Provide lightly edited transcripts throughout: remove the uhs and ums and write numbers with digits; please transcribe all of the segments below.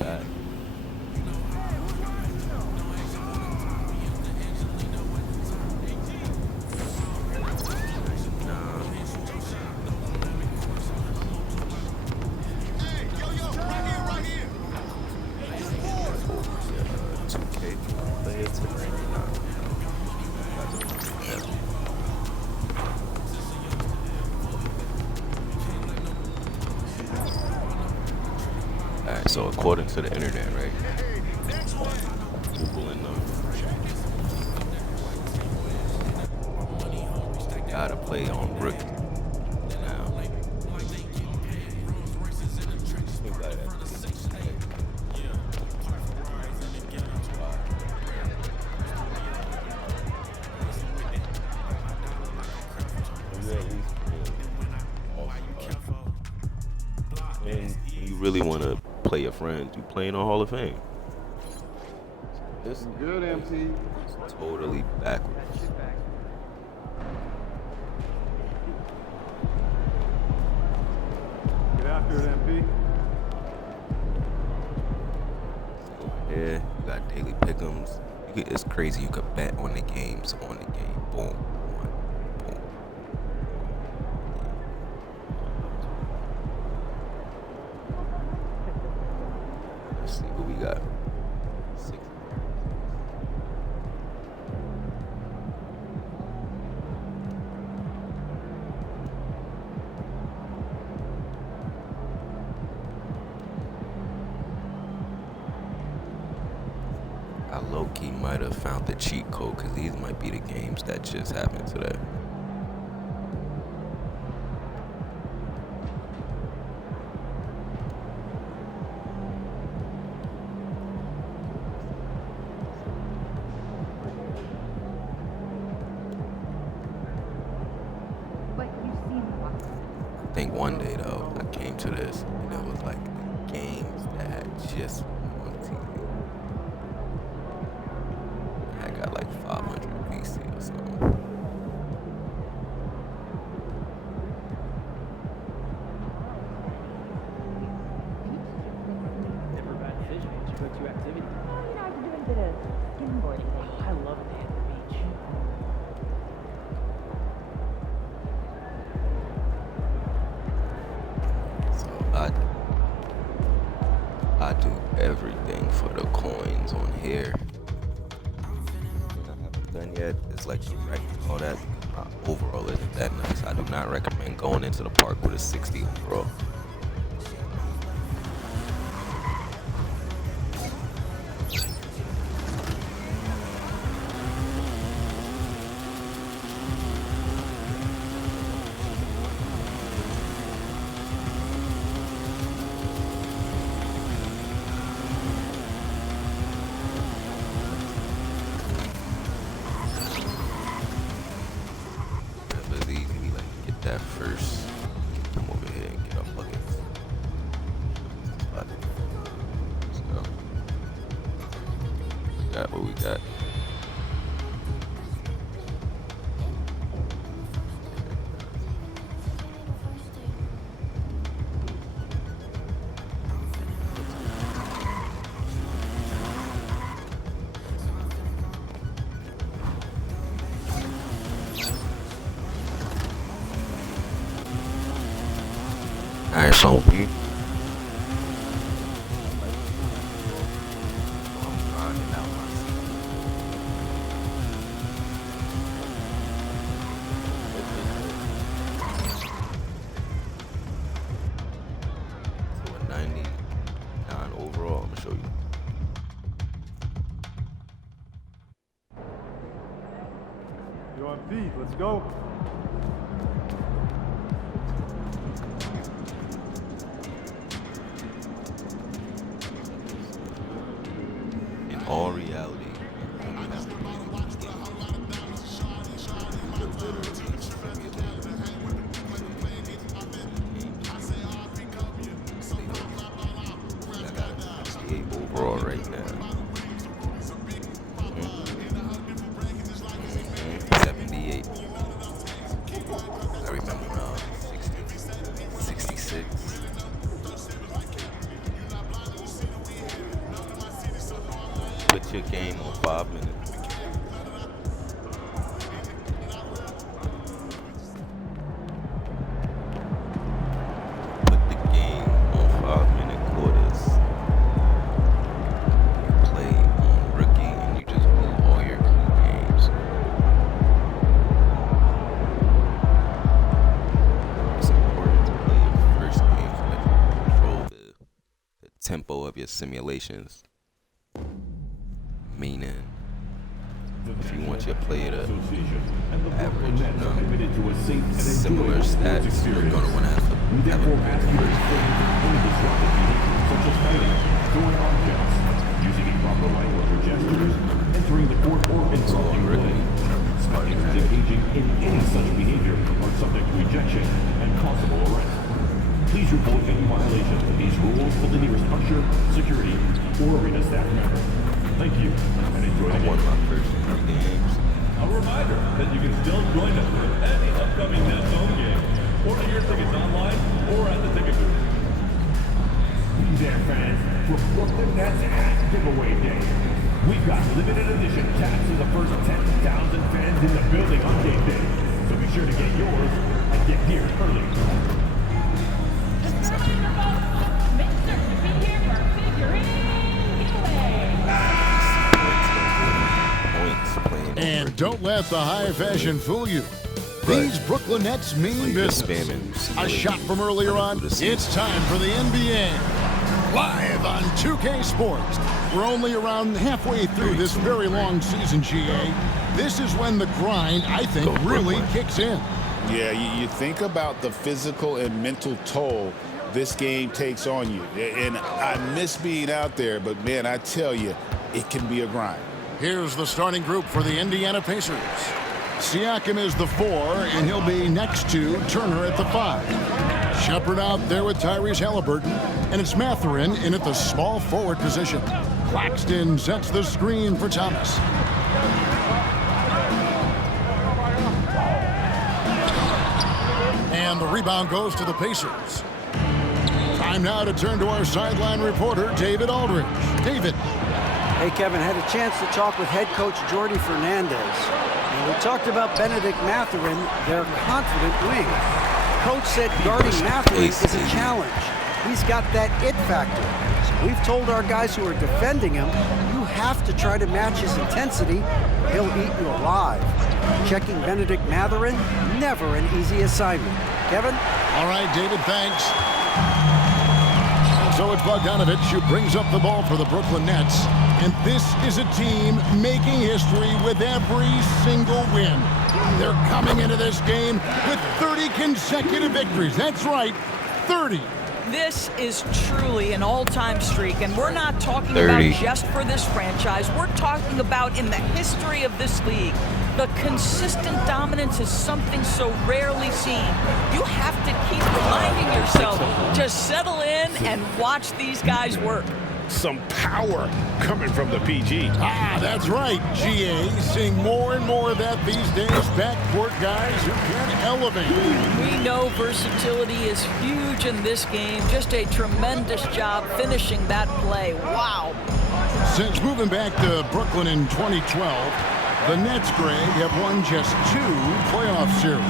back. Nah. 2K player today. Nah. Alright, so according to the internet, right? Googling them. Gotta play on rookie. Now, and you really want to play your friends, you playing on Hall of Fame. This is good, MT. It's totally backwards. Get after it, MP. Yeah, you got daily pick'ems. It's crazy. You could bet on the games on the game. Boom, boom. Let's see what we got. I low-key might have found the cheat code because these might be the games that just happened today. I think one day though, I came to this and it was like the games that just on TV. I got like 500 VC or something. Never bad decision. It's your go-to activity. Oh, I've been doing a bit of skimboarding lately. Oh, I love it at the beach. So I do everything for the coins on here. I haven't done yet. It's like the rec, all that. Overall isn't that nice. I do not recommend going into the park with a 60 overall. That first, come over here and get our buckets. Let's go. Got what we got. Alright, so we to a 99 overall. I'm gonna show you. You're on feed. Let's go. In all reality, overall right now. 78. I remember when I was 60, 66. Base your game on 5 minutes. Put the game on 5-minute quarters. You play on rookie and you just blew all your key games. It's important to play your first game so that you can control the tempo of your simulations. Meaning, if you want your player to average similar stats, you're going to want to have a good first game. Such as fighting, throwing objects, using improper language or gestures, entering the court or interrupting play. Spectators engaging in any such behavior are subject to ejection and possible arrest. Please report any violation of these rules to the nearest usher, security, or arena staff member. Thank you, and enjoy the I won game. my first 3 games. A reminder that you can still join us for any upcoming Nets home game. Order your tickets online or at the ticket booth. Be there, fans, for Brooklyn Nets hat giveaway day. We've got limited edition caps for the first 10,000 fans in the building on game day. So be sure to get yours and get here early. Make certain to be here for figurine giveaway. Points playing And over. don't let the high fashion fool you. These Brooklyn Nets mean Like business. spamming, A shot from earlier on. It's time for the NBA. Live on 2K Sports. We're only around halfway through this very long season, GA. This is when the grind, I think, Go really Brooklyn. kicks in. Yeah, you think about the physical and mental toll this game takes on you. And I miss being out there, but man, I tell you, it can be a grind. Here's the starting group for the Indiana Pacers. Siakam is the 4, and he'll be next to Turner at the 5. Shepard out there with Tyrese Halliburton, and it's Mathurin in at the small forward position. Claxton sets the screen for Thomas. And the rebound goes to the Pacers. Time now to turn to our sideline reporter, David Aldridge. David. Hey, Kevin, had a chance to talk with head coach Jordi Fernandez. And we talked about Benedict Mathurin, their confident wing. Coach said guarding Mathurin is a challenge. He's got that it factor. So we've told our guys who are defending him, you have to try to match his intensity. He'll eat you alive. Checking Benedict Mathurin, never an easy assignment. Kevin? All right, David, thanks. So it's Bogdanovich who brings up the ball for the Brooklyn Nets. And this is a team making history with every single win. They're coming into this game with 30 consecutive victories. That's right, 30. This is truly an all-time streak, and we're not talking 30. about just for this franchise. We're talking about in the history of this league. The consistent dominance is something so rarely seen. You have to keep reminding yourself, just settle in and watch these guys work. Some power coming from the PG. Ah, that's right, GA. Seeing more and more of that these days. Backcourt guys who can elevate. We know versatility is huge in this game. Just a tremendous job finishing that play. Wow. Since moving back to Brooklyn in 2012, the Nets, Greg, have won just 2 playoff series.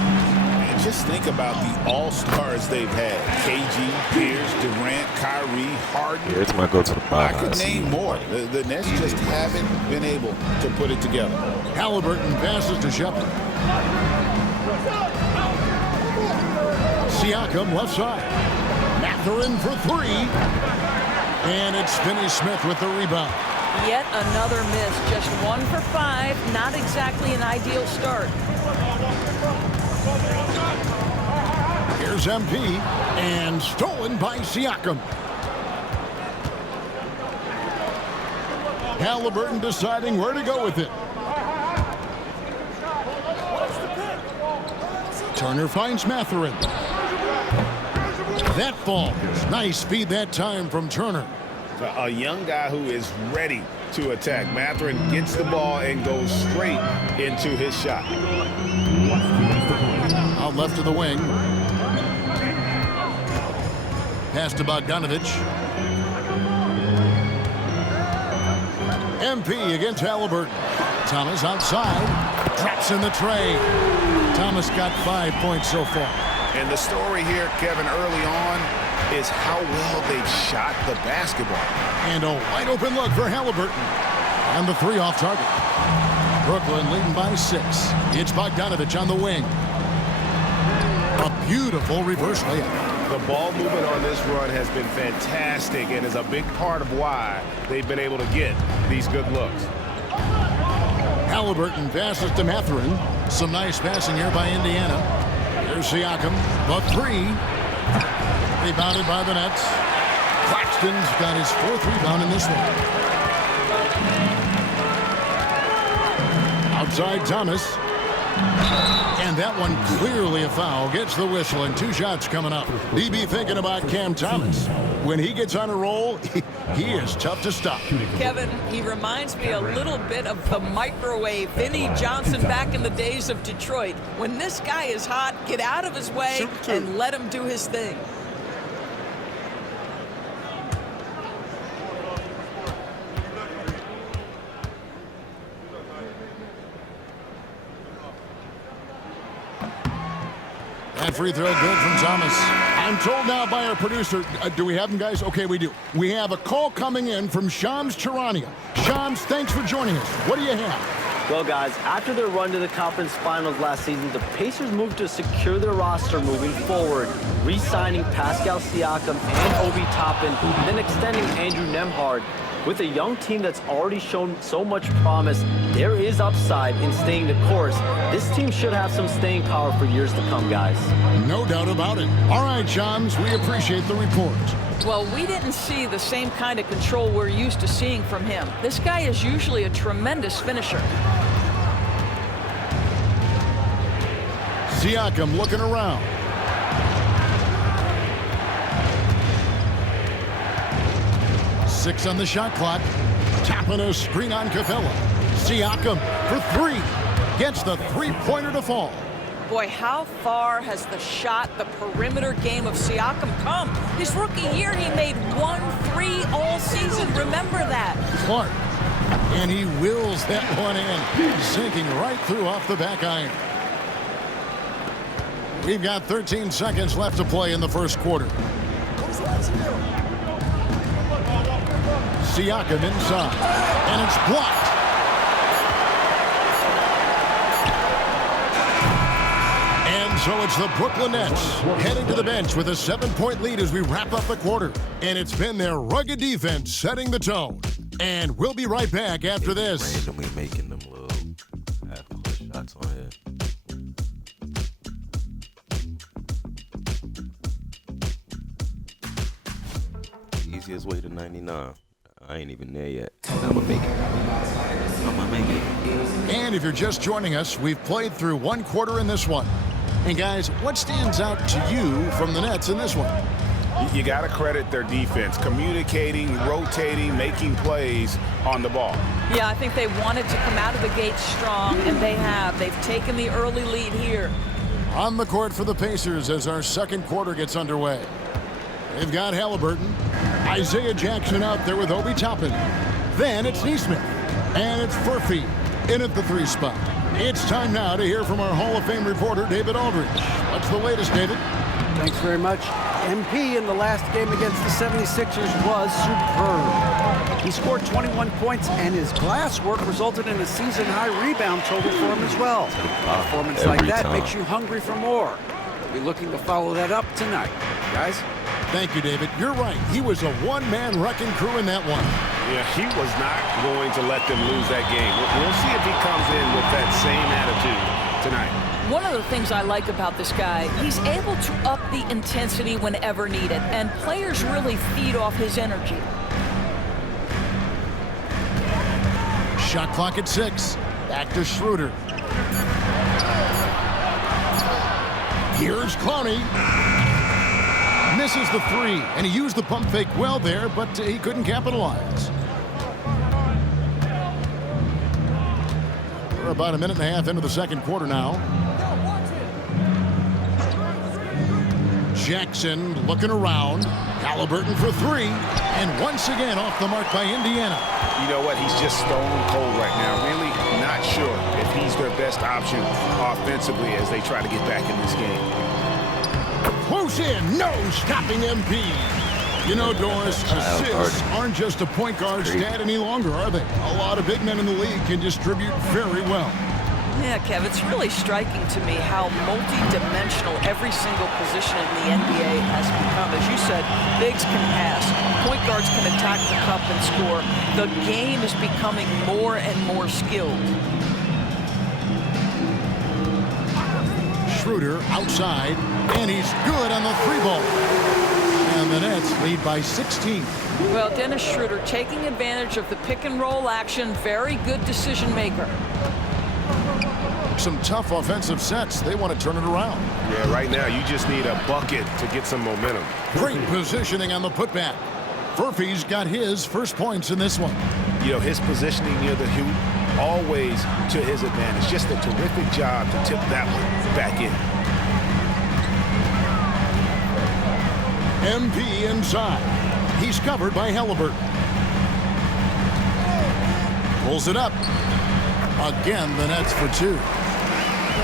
And just think about the all-stars they've had. KG, Pierce, Durant, Kyrie, Harden. Yeah, it's my go to the I bottom. could name more. The Nets just haven't been able to put it together. Halliburton passes to Shepard. Siakam left side. Mathurin for 3. And it's Finney-Smith with the rebound. Yet another miss. Just 1 for 5. Not exactly an ideal start. Here's MP, and stolen by Siakam. Halliburton deciding where to go with it. Turner finds Mathurin. That falls. Nice feed that time from Turner. A young guy who is ready to attack. Mathurin gets the ball and goes straight into his shot. Out left to the wing. Pass to Bogdanovich. MP against Halliburton. Thomas outside, drops in the tray. Thomas got 5 points so far. And the story here, Kevin, early on is how well they've shot the basketball. And a wide open look for Halliburton. And the 3 off target. Brooklyn leading by 6. It's Bogdanovich on the wing. A beautiful reverse layup. The ball movement on this run has been fantastic and is a big part of why they've been able to get these good looks. Halliburton passes to Mathurin. Some nice passing here by Indiana. Here's Siakam. The 3. Rebounded by the Nets. Claxton's got his 4th rebound in this one. Outside Thomas. And that one clearly a foul. Gets the whistle and 2 shots coming up. DB thinking about Cam Thomas. When he gets on a roll, he is tough to stop. Kevin, he reminds me a little bit of the microwave Vinnie Johnson back in the days of Detroit. When this guy is hot, get out of his way and let him do his thing. That free throw good from Thomas. I'm told now by our producer, do we have him, guys? Okay, we do. We have a call coming in from Shams Charania. Shams, thanks for joining us. What do you have? Well, guys, after their run to the conference finals last season, the Pacers moved to secure their roster moving forward, re-signing Pascal Siakam and Obi Toppin, and then extending Andrew Nembhard. With a young team that's already shown so much promise, there is upside in staying the course. This team should have some staying power for years to come, guys. No doubt about it. All right, Shams, we appreciate the report. Well, we didn't see the same kind of control we're used to seeing from him. This guy is usually a tremendous finisher. Siakam looking around. Six on the shot clock. Tapping a screen on Capella. Siakam for 3. Gets the 3-pointer to fall. Boy, how far has the perimeter game of Siakam come? His rookie year, he made 1 3 all season. Remember that. Clark. And he wills that one in. Sinking right through off the back iron. We've got 13 seconds left to play in the first quarter. Siakam inside, and it's blocked. And so it's the Brooklyn Nets heading to the bench with a 7-point lead as we wrap up the quarter. And it's been their rugged defense setting the tone. And we'll be right back after this. Randomly making them little half-court shots on here. Easiest way to 99. I ain't even there yet. I'ma make it. I'ma make it. And if you're just joining us, we've played through 1 quarter in this one. And guys, what stands out to you from the Nets in this one? You got to credit their defense, communicating, rotating, making plays on the ball. Yeah, I think they wanted to come out of the gate strong, and they have. They've taken the early lead here. On the court for the Pacers as our second quarter gets underway. They've got Halliburton. Isaiah Jackson out there with Obi Toppin. Then it's Neesmith. And it's Furphy in at the 3 spot. It's time now to hear from our Hall of Fame reporter, David Aldridge. What's the latest, David? Thanks very much. MP in the last game against the 76ers was superb. He scored 21 points, and his glass work resulted in a season-high rebound total for him as well. A performance like that makes you hungry for more. We'll be looking to follow that up tonight. Guys? Thank you, David. You're right. He was a one-man wrecking crew in that one. Yeah, he was not going to let them lose that game. We'll see if he comes in with that same attitude tonight. One of the things I like about this guy, he's able to up the intensity whenever needed, and players really feed off his energy. Shot clock at 6. Back to Schroeder. Here's Clowney. Misses the 3, and he used the pump fake well there, but he couldn't capitalize. We're about a minute and a half into the second quarter now. Jackson looking around. Halliburton for three, and once again off the mark by Indiana. You know what? He's just stone cold right now. Really not sure if he's their best option offensively as they try to get back in this game. Close in, no stopping MP. You know, Doris, assists aren't just a point guard stat any longer, are they? A lot of big men in the league can distribute very well. Yeah, Kev, it's really striking to me how multi-dimensional every single position in the NBA has become. As you said, bigs can pass, point guards can attack the cup and score. The game is becoming more and more skilled. Schroeder outside, and he's good on the three ball. And the Nets lead by 16. Well, Dennis Schroeder taking advantage of the pick and roll action, very good decision maker. Some tough offensive sets. They want to turn it around. Yeah, right now you just need a bucket to get some momentum. Great positioning on the putback. Furphy's got his first points in this one. You know, his positioning near the hoop, always to his advantage. Just a terrific job to tip that one back in. MP inside. He's covered by Halliburton. Pulls it up. Again, the Nets for two.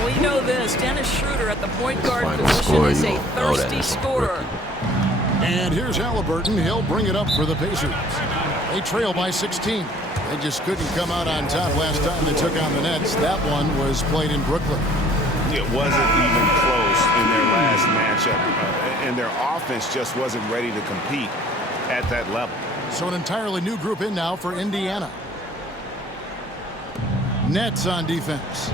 We know this. Dennis Schroeder at the point guard position is a thirsty scorer. And here's Halliburton. He'll bring it up for the Pacers. They trail by 16. They just couldn't come out on top last time they took on the Nets. That one was played in Brooklyn. It wasn't even close in their last matchup. And their offense just wasn't ready to compete at that level. So an entirely new group in now for Indiana. Nets on defense.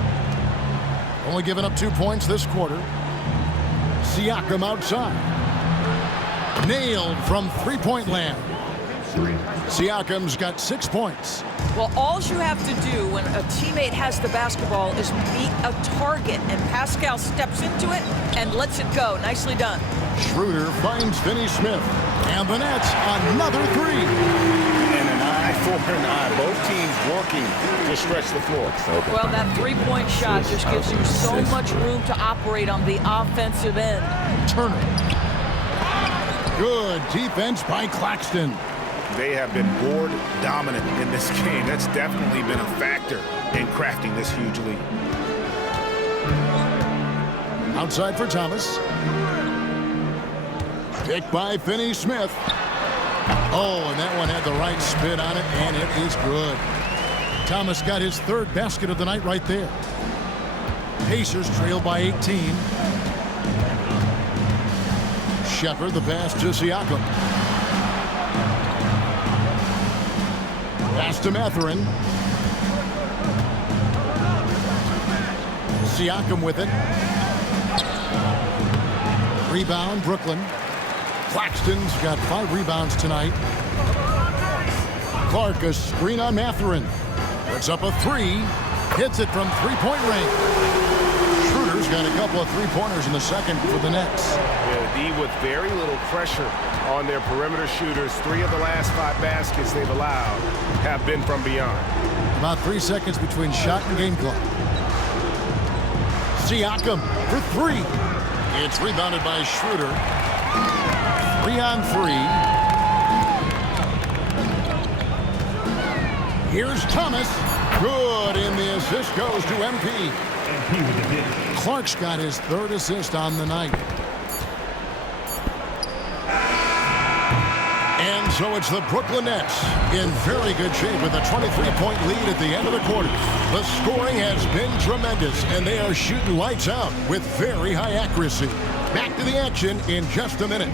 Only giving up 2 points this quarter. Siakam outside. Nailed from three-point land. Siakam's got 6 points. Well, all you have to do when a teammate has the basketball is beat a target, and Pascal steps into it and lets it go. Nicely done. Schroeder finds Finney Smith. And the Nets, another three. And an eye for an eye. Both teams working to stretch the floor. Well, that three-point shot just gives you so much room to operate on the offensive end. Turner. Good defense by Claxton. They have been board dominant in this game. That's definitely been a factor in crafting this huge lead. Outside for Thomas. Picked by Finney Smith. Oh, and that one had the right spin on it, and it is good. Thomas got his third basket of the night right there. Pacers trail by 18. Shepard, the pass to Siakam. Pass to Mathurin. Siakam with it. Rebound, Brooklyn. Claxton's got 5 rebounds tonight. Clark, a screen on Mathurin. Puts up a three. Hits it from three-point range. Schroeder's got a couple of three-pointers in the second for the Nets. Yeah, D with very little pressure on their perimeter shooters. 3 of the last 5 baskets they've allowed have been from beyond. About 3 seconds between shot and game clock. Siakam for 3. It's rebounded by Schroeder. 3 on 3. Here's Thomas. Good, and the assist goes to MP. Clark's got his 3rd assist on the night. And so it's the Brooklyn Nets in very good shape with a 23-point lead at the end of the quarter. The scoring has been tremendous, and they are shooting lights out with very high accuracy. Back to the action in just a minute.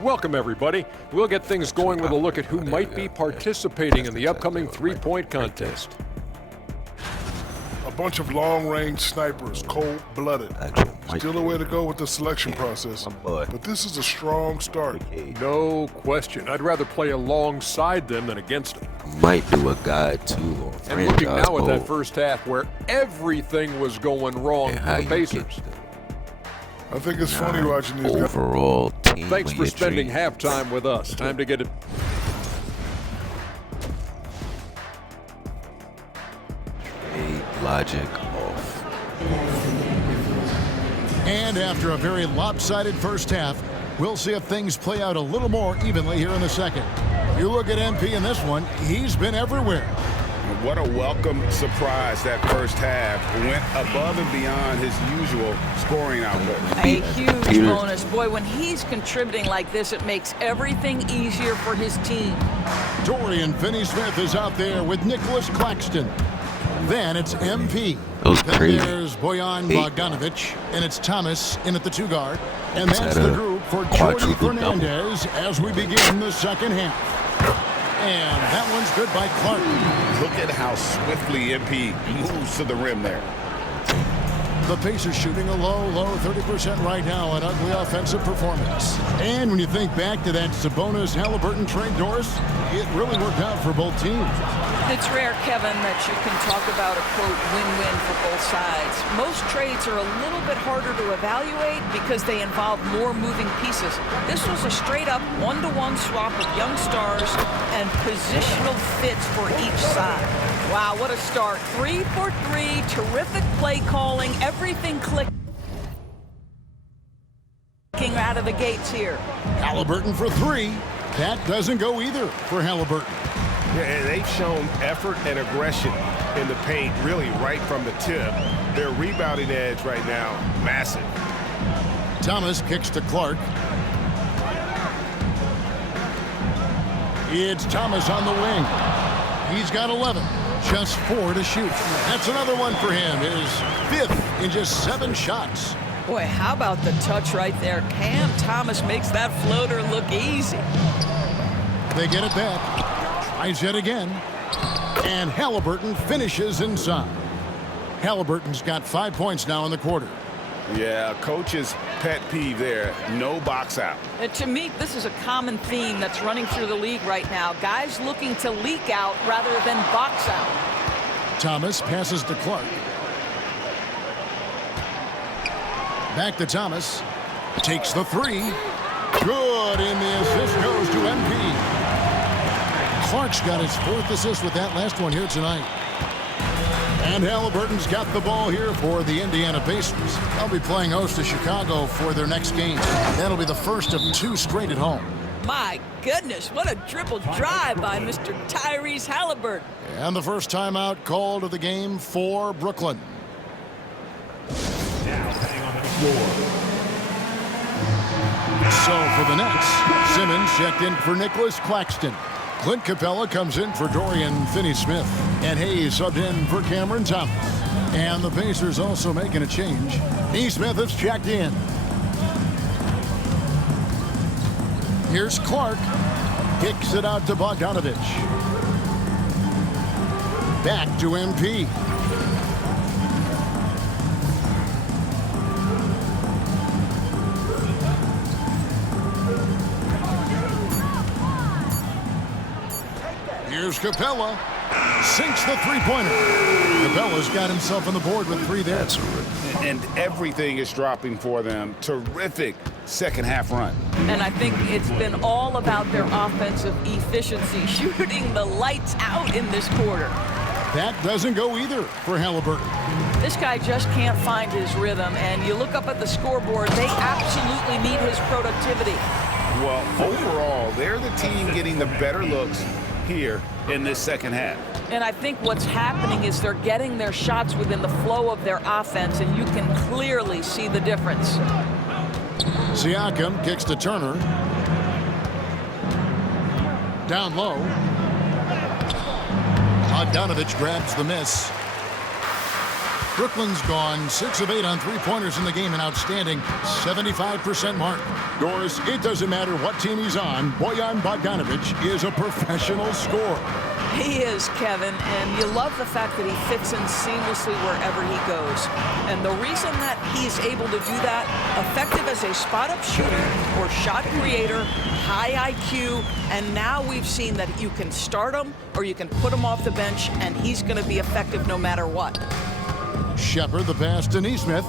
Welcome, everybody. We'll get things going with a look at who might be participating in the upcoming three-point contest. A bunch of long-range snipers, cold-blooded. Still a way to go with the selection process, but this is a strong start. No question. I'd rather play alongside them than against them. Might do a guide too on And looking franchise now at that mode. first half where everything was going wrong And for how the you Pacers. get I think it's funny watching these guys. overall team. Thanks when for you spending treat halftime with us. Time to get it. trade logic off. And after a very lopsided first half, we'll see if things play out a little more evenly here in the second. You look at MP in this one, he's been everywhere. What a welcome surprise that first half. Went above and beyond his usual scoring output. A huge bonus. Boy, when he's contributing like this, it makes everything easier for his team. Dorian Finney-Smith is out there with Nicholas Claxton. Then it's MP. That was Then crazy. there's Bojan Bogdanovic, and it's Thomas in at the 2 guard. And Is that's that the a group for Jordi quadruple double? Fernandez as we begin the second half. And that one's good by Clark. Look at how swiftly MP moves to the rim there. The Pacers shooting a low 30% right now, an ugly offensive performance. And when you think back to that Sabonis-Halliburton trade, Doris, it really worked out for both teams. It's rare, Kevin, that you can talk about a, quote, win-win for both sides. Most trades are a little bit harder to evaluate because they involve more moving pieces. This was a straight-up one-to-one swap of young stars and positional fits for each side. Wow, what a start. 3 for 3, terrific play calling, everything clicking out of the gates here. Halliburton for 3. That doesn't go either for Halliburton. Yeah, and they've shown effort and aggression in the paint really right from the tip. Their rebounding edge right now, massive. Thomas kicks to Clark. It's Thomas on the wing. He's got 11, just 4 to shoot. That's another one for him, his 5th in just 7 shots. Boy, how about the touch right there? Cam Thomas makes that floater look easy. They get it back. Tries it again. And Halliburton finishes inside. Halliburton's got 5 points now in the quarter. Yeah, coach's pet peeve there, no box out. To me, this is a common theme that's running through the league right now. Guys looking to leak out rather than box out. Thomas passes to Clark. Back to Thomas. Takes the 3. Good, and the assist goes to MP. Clark's got his 4th assist with that last one here tonight. And Halliburton's got the ball here for the Indiana Pacers. They'll be playing host to Chicago for their next game. That'll be the first of 2 straight at home. My goodness, what a triple drive by Mr. Tyrese Halliburton. And the first timeout called of the game for Brooklyn. Now heading on the floor. So for the Nets, Simmons checked in for Nicholas Claxton. Clint Capella comes in for Dorian Finney-Smith. And Hayes subbed in for Cameron Thomas. And the Pacers also making a change. Neesmith has checked in. Here's Clark. Kicks it out to Bogdanovic. Back to MP. Here's Capella. Sinks the 3-pointer. Capella's got himself on the board with 3 there. That's terrific. And everything is dropping for them. Terrific second half run. And I think it's been all about their offensive efficiency, shooting the lights out in this quarter. That doesn't go either for Halliburton. This guy just can't find his rhythm, and you look up at the scoreboard, they absolutely need his productivity. Well, overall, they're the team getting the better looks here in this second half. And I think what's happening is they're getting their shots within the flow of their offense, and you can clearly see the difference. Siakam kicks to Turner. Down low. Bogdanovic grabs the miss. Brooklyn's gone 6 of 8 on 3-pointers in the game, an outstanding 75% mark. Doris, it doesn't matter what team he's on, Bojan Bogdanovic is a professional scorer. He is, Kevin, and you love the fact that he fits in seamlessly wherever he goes. And the reason that he's able to do that, effective as a spot-up shooter or shot creator, high IQ, and now we've seen that you can start him or you can put him off the bench, and he's going to be effective no matter what. Shepard, the pass to Neesmith.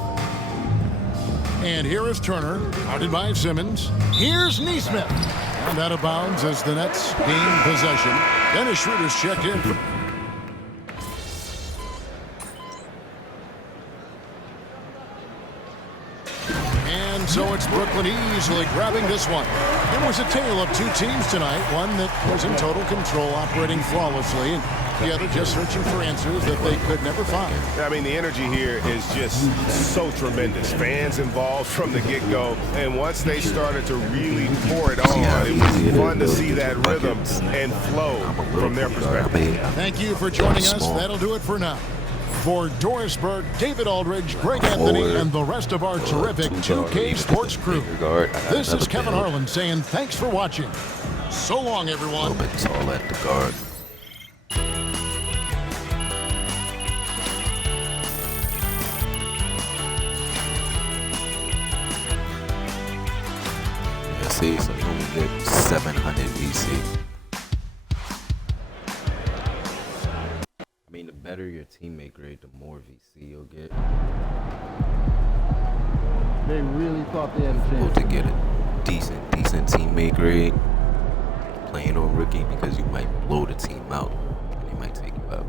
And here is Turner, guarded by Simmons. Here's Neesmith. And out of bounds as the Nets gain possession. Dennis Schroeder's checked in. And so it's Brooklyn easily grabbing this one. It was a tale of two teams tonight. One that was in total control, operating flawlessly, and the other just searching for answers that they could never find. I mean, the energy here is just so tremendous. Fans involved from the get-go, and once they started to really pour it on, it was fun to see that rhythm and flow from their perspective. Thank you for joining us. That'll do it for now. For Doris Burke, David Aldridge, Greg Anthony, and the rest of our terrific 2K Sports crew, this is Kevin Harlan saying thanks for watching. So long, everyone. A little bit tall at the guard. See, so you only get 700 VC. I mean, the better your teammate grade, the more VC you'll get. They really thought they had a chance. To get a decent teammate grade, playing on rookie, because you might blow the team out and they might take you out.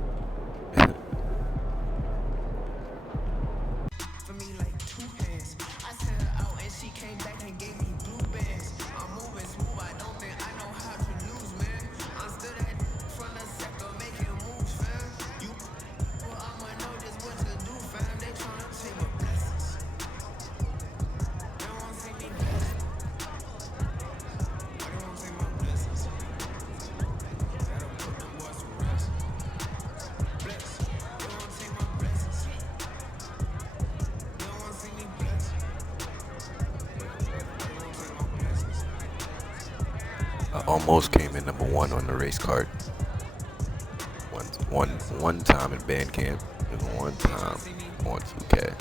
Almost came in number 1 on the race card. One time in band camp, and one time on 2K.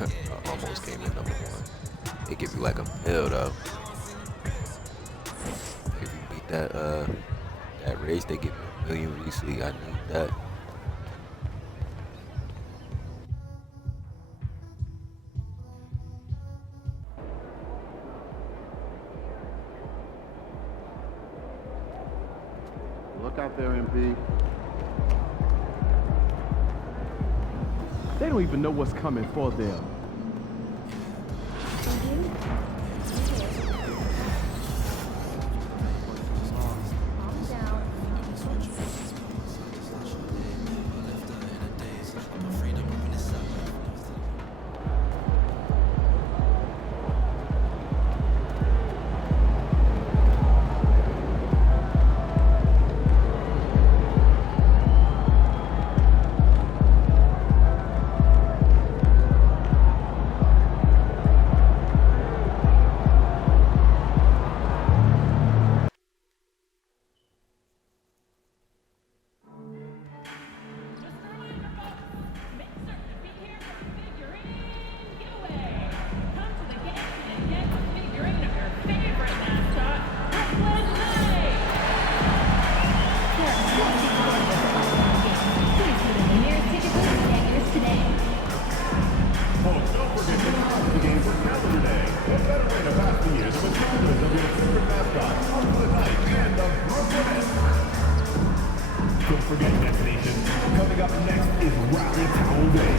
I almost came in number 1. They give you like a pill though. If you beat that race, they give you 1 million VC. I need that. Look out there, MP. They don't even know what's coming for them. Don't forget, Nets Nation, coming up next is Rally Towel Day.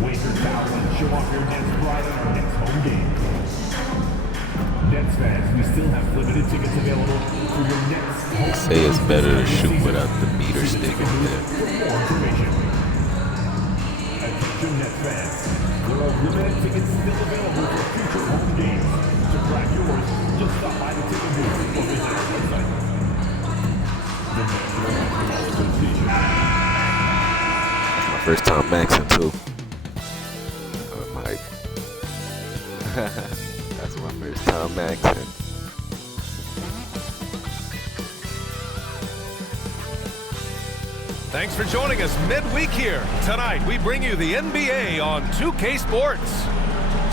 Wave your towel and show off your Nets pride on our next home game. Nets fans, we still have limited tickets available for your Nets. They say it's better to shoot without the meter stick in there. For more information. Attention Nets fans, there are limited tickets still available for future home games. To grab yours, just stop by the ticket booth or visit our website. The Nets Basketball Association. That's my first time maxing too. That's my first time maxing. Thanks for joining us midweek here. Tonight, we bring you the NBA on 2K Sports.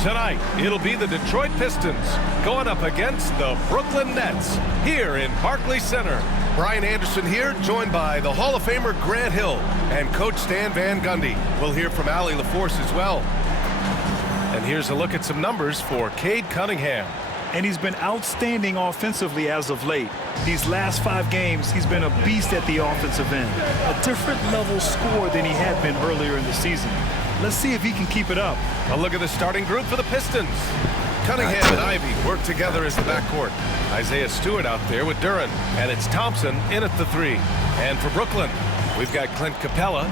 Tonight, it'll be the Detroit Pistons going up against the Brooklyn Nets here in Barclays Center. Brian Anderson here, joined by the Hall of Famer Grant Hill and Coach Stan Van Gundy. We'll hear from Allie LaForce as well. And here's a look at some numbers for Cade Cunningham. And he's been outstanding offensively as of late. These last 5 games, he's been a beast at the offensive end. A different level score than he had been earlier in the season. Let's see if he can keep it up. A look at the starting group for the Pistons. Cunningham and Ivy work together as the backcourt. Isaiah Stewart out there with Duren. And it's Thompson in at the 3. And for Brooklyn, we've got Clint Capella,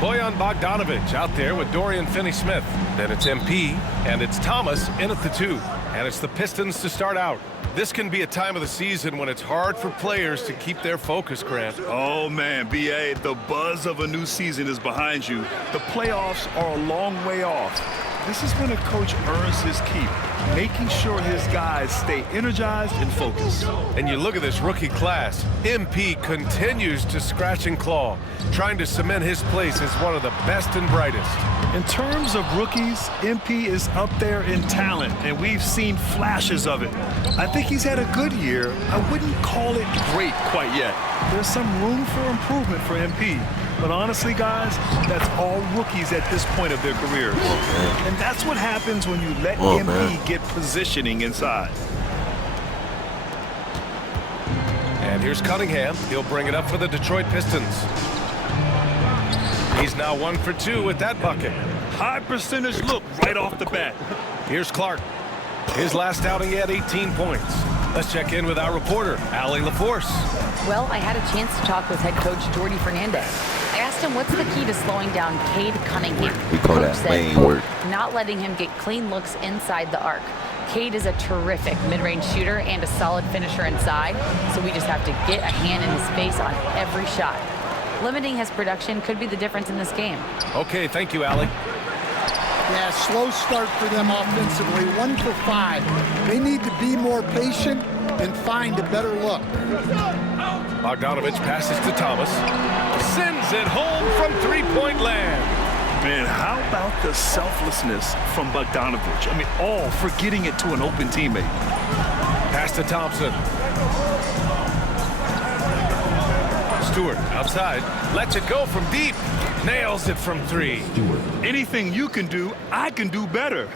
Bojan Bogdanovic out there with Dorian Finney-Smith. Then it's MP, and it's Thomas in at the 2. And it's the Pistons to start out. This can be a time of the season when it's hard for players to keep their focus, Grant. Oh, man, B.A., the buzz of a new season is behind you. The playoffs are a long way off. This is when a coach earns his keep, making sure his guys stay energized and focused. And you look at this rookie class. MP continues to scratch and claw, trying to cement his place as one of the best and brightest. In terms of rookies, MP is up there in talent, and we've seen flashes of it. I think he's had a good year. I wouldn't call it great quite yet. There's some room for improvement for MP. But honestly, guys, that's all rookies at this point of their careers. And that's what happens when you let MP get positioning inside. And here's Cunningham. He'll bring it up for the Detroit Pistons. He's now 1 for 2 with that bucket. High percentage look right off the bat. Here's Clark. His last outing, he had 18 points. Let's check in with our reporter, Allie LaForce. Well, I had a chance to talk with head coach Jordy Fernandez. I asked him what's the key to slowing down Cade Cunningham. We call Coach that said, lane work. not letting him get clean looks inside the arc. Cade is a terrific mid-range shooter and a solid finisher inside, so we just have to get a hand in his face on every shot. Limiting his production could be the difference in this game. Okay, thank you, Allie. Yeah, slow start for them offensively, 1 for 5. They need to be more patient and find a better look. Bogdanovic passes to Thomas. Sends it home from three-point land. Man, how about the selflessness from Bogdanovic? I mean, all for getting it to an open teammate. Pass to Thompson. Stewart outside. Lets it go from deep. Nails it from 3. Anything you can do, I can do better.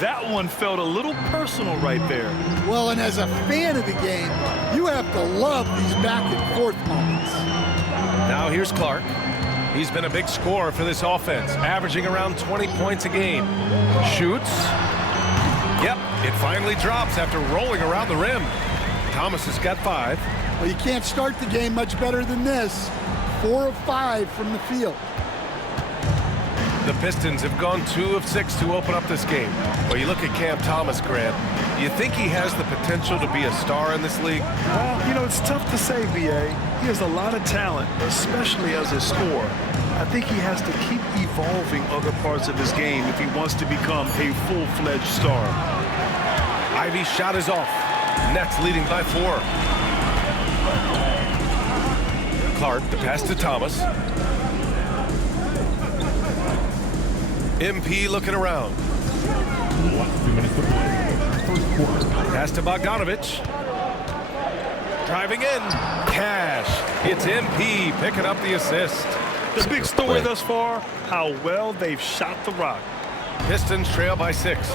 That one felt a little personal right there. Well, and as a fan of the game, you have to love these back and forth moments. Now here's Clark. He's been a big scorer for this offense, averaging around 20 points a game. Shoots. Yep, it finally drops after rolling around the rim. Thomas has got 5. Well, you can't start the game much better than this. 4 of 5 from the field. The Pistons have gone 2 of 6 to open up this game. Well, you look at Cam Thomas, Grant. You think he has the potential to be a star in this league? Well, you know, it's tough to say, B.A. He has a lot of talent, especially as a scorer. I think he has to keep evolving other parts of his game if he wants to become a full-fledged star. Ivy's shot is off. Nets leading by 4. Clark, the pass to Thomas. MP looking around. Pass to Bogdanovic. Driving in. Cash. It's MP picking up the assist. The big story thus far, how well they've shot the rock. Pistons trail by 6.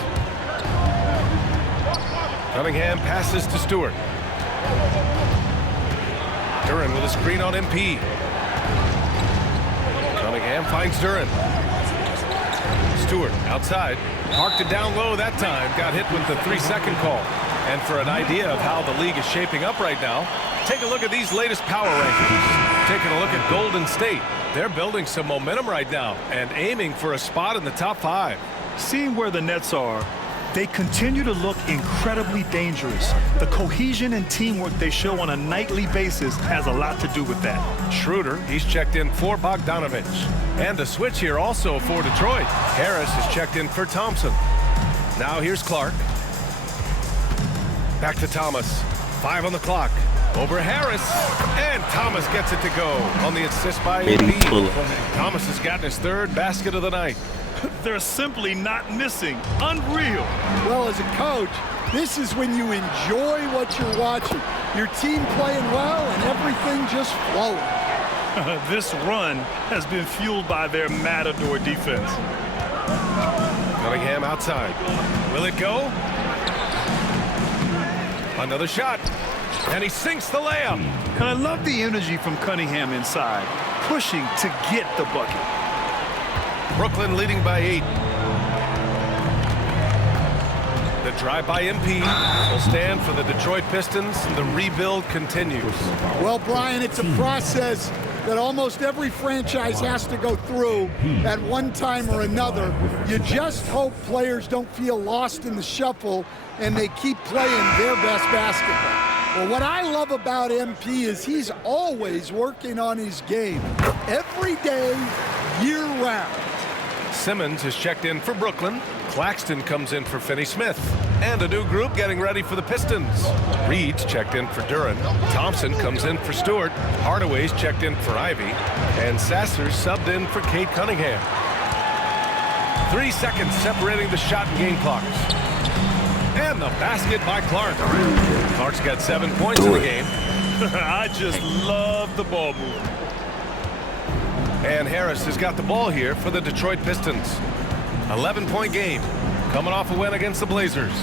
Cunningham passes to Stewart. Duren with a screen on MP. Cunningham finds Duren. Stewart outside. Parked it down low that time. Got hit with the 3-second call. And for an idea of how the league is shaping up right now, take a look at these latest power rankings. Taking a look at Golden State. They're building some momentum right now and aiming for a spot in the top 5. Seeing where the Nets are, they continue to look incredibly dangerous. The cohesion and teamwork they show on a nightly basis has a lot to do with that. Schroeder, he's checked in for Bogdanovic. And a switch here also for Detroit. Harris is checked in for Thompson. Now here's Clark. Back to Thomas. 5 on the clock. Over Harris, and Thomas gets it to go on the assist by Midi Embiid. pull-up. Thomas has gotten his third basket of the night. They're simply not missing. Unreal. Well, as a coach, this is when you enjoy what you're watching. Your team playing well and everything just flowing. This run has been fueled by their matador defense. Cunningham outside. Will it go? Another shot. And he sinks the layup. And I love the energy from Cunningham inside, pushing to get the bucket. Brooklyn leading by 8. The drive by MP will stand for the Detroit Pistons. The rebuild continues. Well, Brian, it's a process that almost every franchise has to go through at one time or another. You just hope players don't feel lost in the shuffle and they keep playing their best basketball. Well, what I love about MP is he's always working on his game every day, year-round. Simmons is checked in for Brooklyn. Claxton comes in for Finney-Smith. And a new group getting ready for the Pistons. Reed's checked in for Duran. Thompson comes in for Stewart. Hardaway's checked in for Ivy. And Sasser's subbed in for Kate Cunningham. 3 seconds separating the shot and game clocks. And the basket by Clark. Clark's got 7 points in the game. I just love the ball movement. And Harris has got the ball here for the Detroit Pistons. 11-point game. Coming off a win against the Blazers.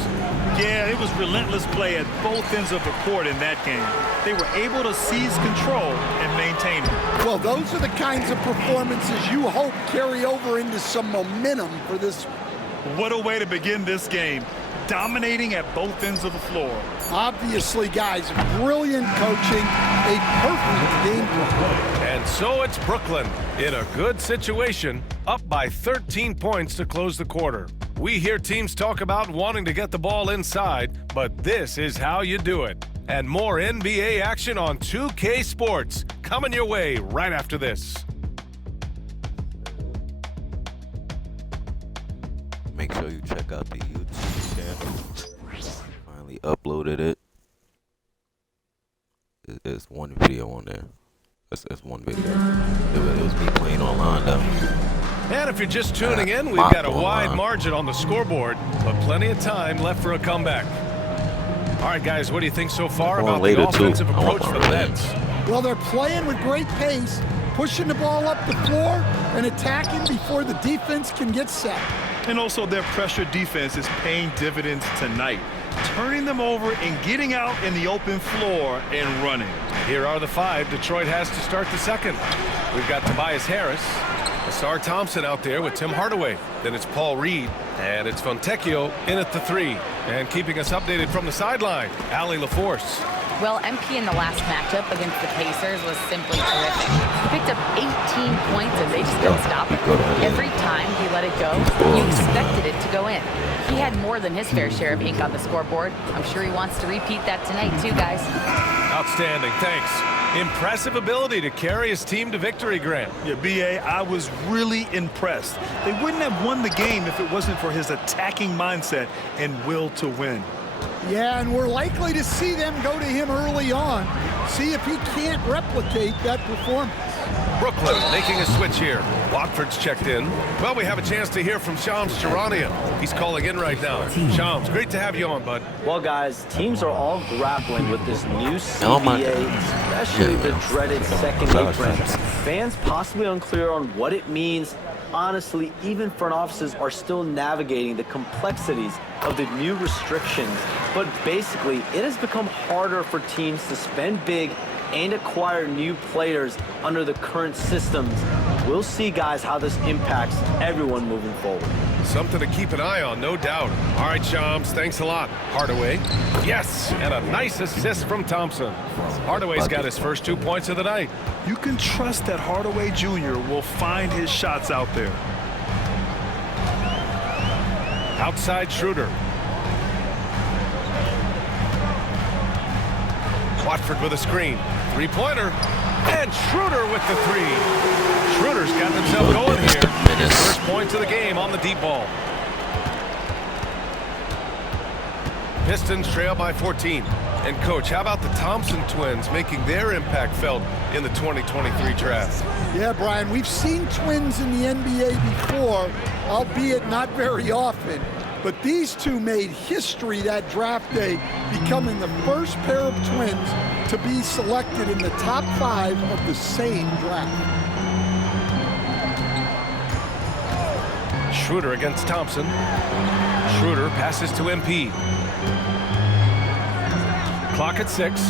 Yeah, it was relentless play at both ends of the court in that game. They were able to seize control and maintain it. Well, those are the kinds of performances you hope carry over into some momentum for this. What a way to begin this game. Dominating at both ends of the floor. Obviously, guys, brilliant coaching, a perfect game plan. And so it's Brooklyn in a good situation, up by 13 points to close the quarter. We hear teams talk about wanting to get the ball inside, but this is how you do it. And more NBA action on 2K Sports coming your way right after this. Make sure you check out the YouTube channel. Finally uploaded it. It's one video on there. That's one video. It was me playing online though. And if you're just tuning in, we've got a wide margin on the scoreboard, but plenty of time left for a comeback. All right, guys, what do you think so far about the offensive approach for the Nets? Well, they're playing with great pace, pushing the ball up the floor and attacking before the defense can get set. And also their pressure defense is paying dividends tonight, turning them over and getting out in the open floor and running. Here are the 5 Detroit has to start the second. We've got Tobias Harris, Asar Thompson out there with Tim Hardaway. Then it's Paul Reed, and it's Fontecchio in at the 3. And keeping us updated from the sideline, Allie LaForce. Well, MP in the last matchup against the Pacers was simply terrific. He picked up 18 points and they just couldn't stop it. Every time he let it go, you expected it to go in. He had more than his fair share of ink on the scoreboard. I'm sure he wants to repeat that tonight too, guys. Outstanding, thanks. Impressive ability to carry his team to victory, Grant. Yeah, B.A., I was really impressed. They wouldn't have won the game if it wasn't for his attacking mindset and will to win. Yeah, and we're likely to see them go to him early on, see if he can't replicate that performance. Brooklyn making a switch here. Watford's checked in. Well, we have a chance to hear from Shams Charania. He's calling in right now. Shams, great to have you on, bud. Well, guys, teams are all grappling with this new CBA, especially the dreaded second apron. Fans possibly unclear on what it means. Honestly, even front offices are still navigating the complexities of the new restrictions. But basically, it has become harder for teams to spend big and acquire new players under the current systems. We'll see, guys, how this impacts everyone moving forward. Something to keep an eye on, no doubt. All right, Shams, thanks a lot. Hardaway, yes, and a nice assist from Thompson. Hardaway's got his first 2 points of the night. You can trust that Hardaway Jr. will find his shots out there. Outside Schroeder. Watford with a screen. Three-pointer. And Schroeder with the 3. Schroeder's got himself going here. First points of the game on the deep ball. Pistons trail by 14. And Coach, how about the Thompson twins making their impact felt in the 2023 draft? Yeah, Brian, we've seen twins in the NBA before, albeit not very often. But these two made history that draft day, becoming the first pair of twins to be selected in the top 5 of the same draft. Schroeder against Thompson. Schroeder passes to MP. Clock at 6.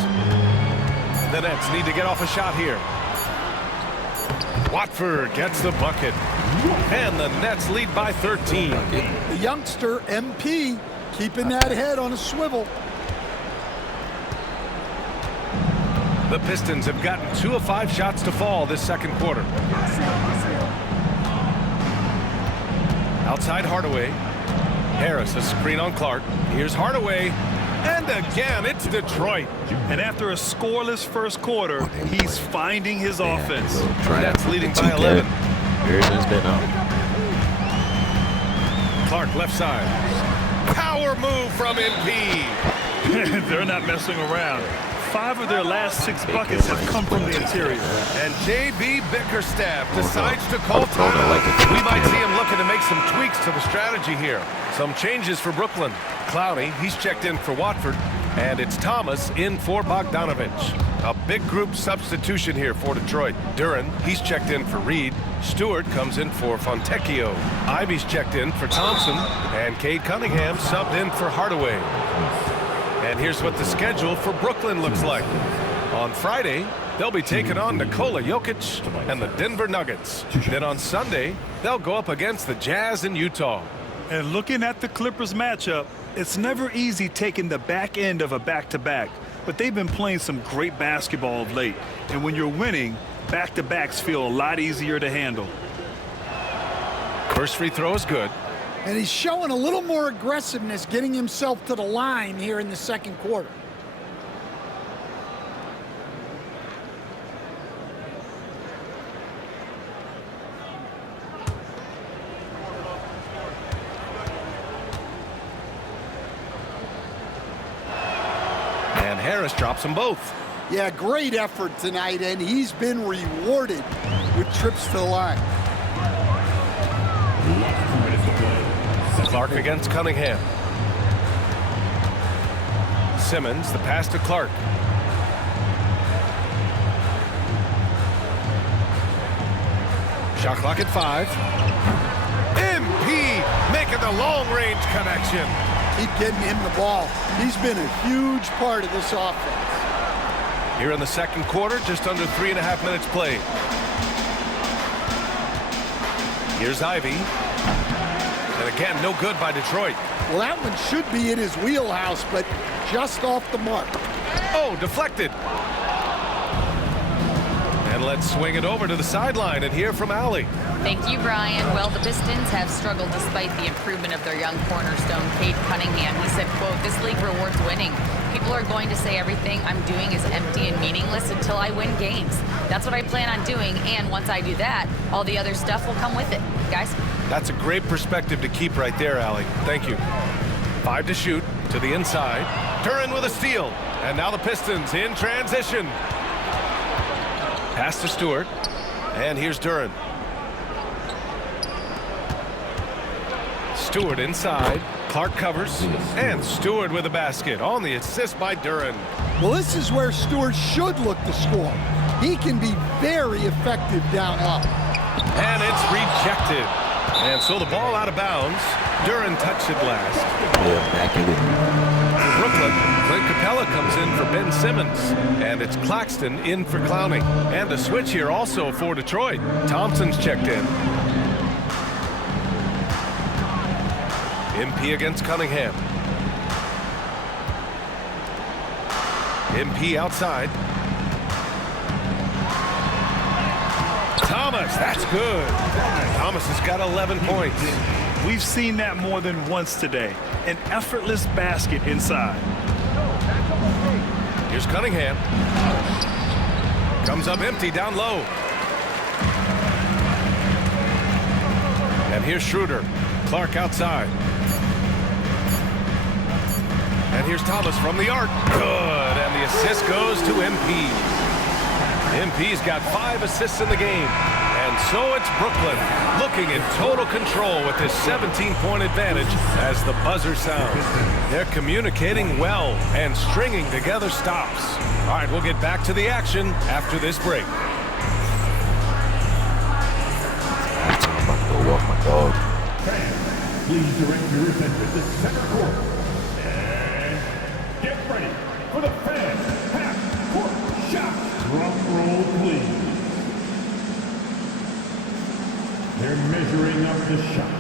The Nets need to get off a shot here. Watford gets the bucket. And the Nets lead by 13. The youngster, MP, keeping that head on a swivel. The Pistons have gotten 2 of 5 shots to fall this second quarter. Outside Hardaway. Harris, a screen on Clark. Here's Hardaway. And again, it's Detroit. And after a scoreless first quarter, he's finding his offense. Nets leading by 11. Harrison's been out. Clark left side. Power move from MP. They're not messing around. 5 of their last 6 buckets have come from the interior. And J.B. Bickerstaff decides to call timeout. We might see him looking to make some tweaks to the strategy here. Some changes for Brooklyn. Clowney, he's checked in for Watford. And it's Thomas in for Bogdanovich. A big group substitution here for Detroit. Duran, he's checked in for Reed. Stewart comes in for Fontecchio. Ivy's checked in for Thompson. And Cade Cunningham subbed in for Hardaway. And here's what the schedule for Brooklyn looks like. On Friday, they'll be taking on Nikola Jokic and the Denver Nuggets. Then on Sunday, they'll go up against the Jazz in Utah. And looking at the Clippers matchup, it's never easy taking the back end of a back-to-back. But they've been playing some great basketball of late. And when you're winning, back-to-backs feel a lot easier to handle. First free throw is good. And he's showing a little more aggressiveness, getting himself to the line here in the second quarter. And Harris drops them both. Yeah, great effort tonight, and he's been rewarded with trips to the line. Clark against Cunningham. Simmons, the pass to Clark. Shot clock at 5. MP making the long-range connection. Keep getting him the ball. He's been a huge part of this offense. Here in the second quarter, just under 3.5 minutes played. Here's Ivy. And again, no good by Detroit. Well, that one should be in his wheelhouse, but just off the mark. Oh, deflected. And let's swing it over to the sideline and hear from Allie. Thank you, Brian. Well, the Pistons have struggled despite the improvement of their young cornerstone, Cade Cunningham. He said, quote, "This league rewards winning. People are going to say everything I'm doing is empty and meaningless until I win games. That's what I plan on doing, and once I do that, all the other stuff will come with it." Guys? That's a great perspective to keep right there, Allie. Thank you. 5 to shoot, to the inside. Duran with a steal. And now the Pistons in transition. Pass to Stewart. And here's Duran. Stewart inside. Clark covers. And Stewart with a basket on the assist by Duran. Well, this is where Stewart should look to score. He can be very effective down low. And it's rejected. And so the ball out of bounds. Duran touched it last. Yeah, back in it. For Brooklyn, Clint Capella comes in for Ben Simmons. And it's Claxton in for Clowney. And a switch here also for Detroit. Thompson's checked in. MP against Cunningham. MP outside. Thomas, that's good. Thomas has got 11 points. We've seen that more than once today. An effortless basket inside. Here's Cunningham. Comes up empty down low. And here's Schroeder. Clark outside. And here's Thomas from the arc. Good, and the assist goes to MP. MP's got 5 assists in the game. And so it's Brooklyn looking in total control with this 17-point advantage as the buzzer sounds. They're communicating well and stringing together stops. All right, we'll get back to the action after this break. I'm about to go walk my dog. Fans, please direct your attention to center court. And get ready for the fans half-court shot. Drum roll, please. They're measuring up the shot.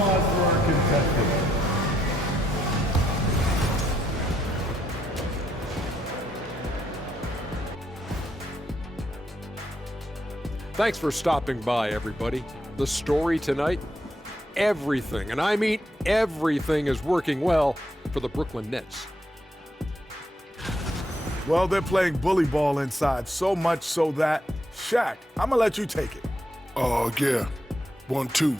applause for our contestants. Thanks for stopping by, everybody. The story tonight, everything, and I mean everything, is working well for the Brooklyn Nets. Well, they're playing bully ball inside, so much so that, Shaq, I'm gonna let you take it. Oh, yeah. 1-2.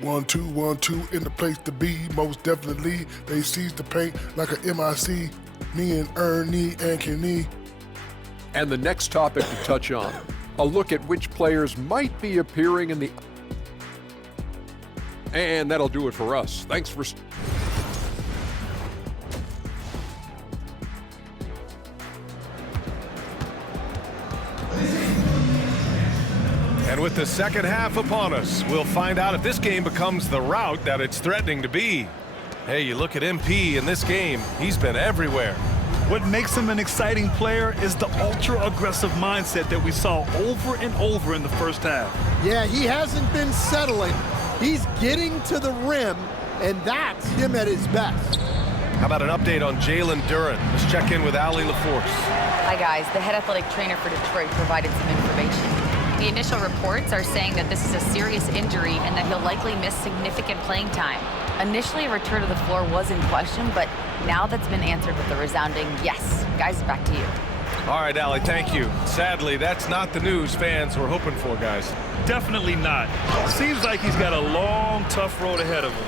1-2, 1-2 in the place to be. Most definitely, they seize the paint like a MIC. Me and Ernie and Kenny. And the next topic to touch on, a look at which players might be appearing in the... And that'll do it for us. Thanks for... And with the second half upon us, we'll find out if this game becomes the rout that it's threatening to be. Hey, you look at MP in this game, he's been everywhere. What makes him an exciting player is the ultra-aggressive mindset that we saw over and over in the first half. Yeah, he hasn't been settling. He's getting to the rim, and that's him at his best. How about an update on Jalen Duren? Let's check in with Allie LaForce. Hi, guys. The head athletic trainer for Detroit provided some information. The initial reports are saying that this is a serious injury and that he'll likely miss significant playing time. Initially, a return to the floor was in question, but now that's been answered with a resounding yes. Guys, back to you. All right, Allie, thank you. Sadly, that's not the news fans were hoping for, guys. Definitely not. Seems like he's got a long, tough road ahead of him.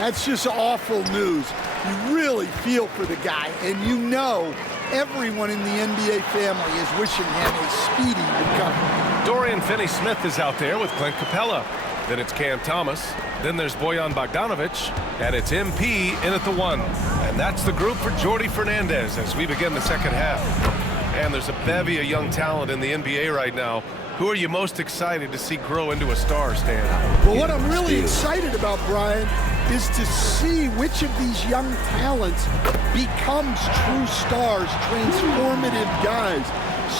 That's just awful news. You really feel for the guy, and you know everyone in the NBA family is wishing him a speedy recovery. Dorian Finney-Smith is out there with Clint Capella. Then it's Cam Thomas. Then there's Bojan Bogdanovic. And it's MP in at the 1. And that's the group for Jordi Fernandez as we begin the second half. And there's a bevy of young talent in the NBA right now. Who are you most excited to see grow into a star, Stan? Well, what I'm really excited about, Brian, is to see which of these young talents becomes true stars, transformative guys.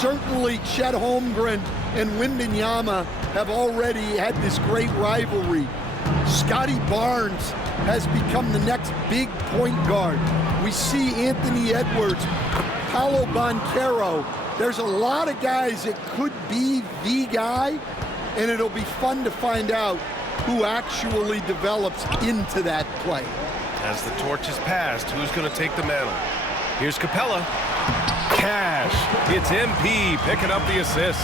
Certainly, Chet Holmgren and Wembanyama have already had this great rivalry. Scotty Barnes has become the next big point guard. We see Anthony Edwards, Paolo Banchero. There's a lot of guys that could be the guy, and it'll be fun to find out who actually develops into that play. As the torch is passed, who's going to take the mantle? Here's Capella. Cash. It's MP picking up the assist.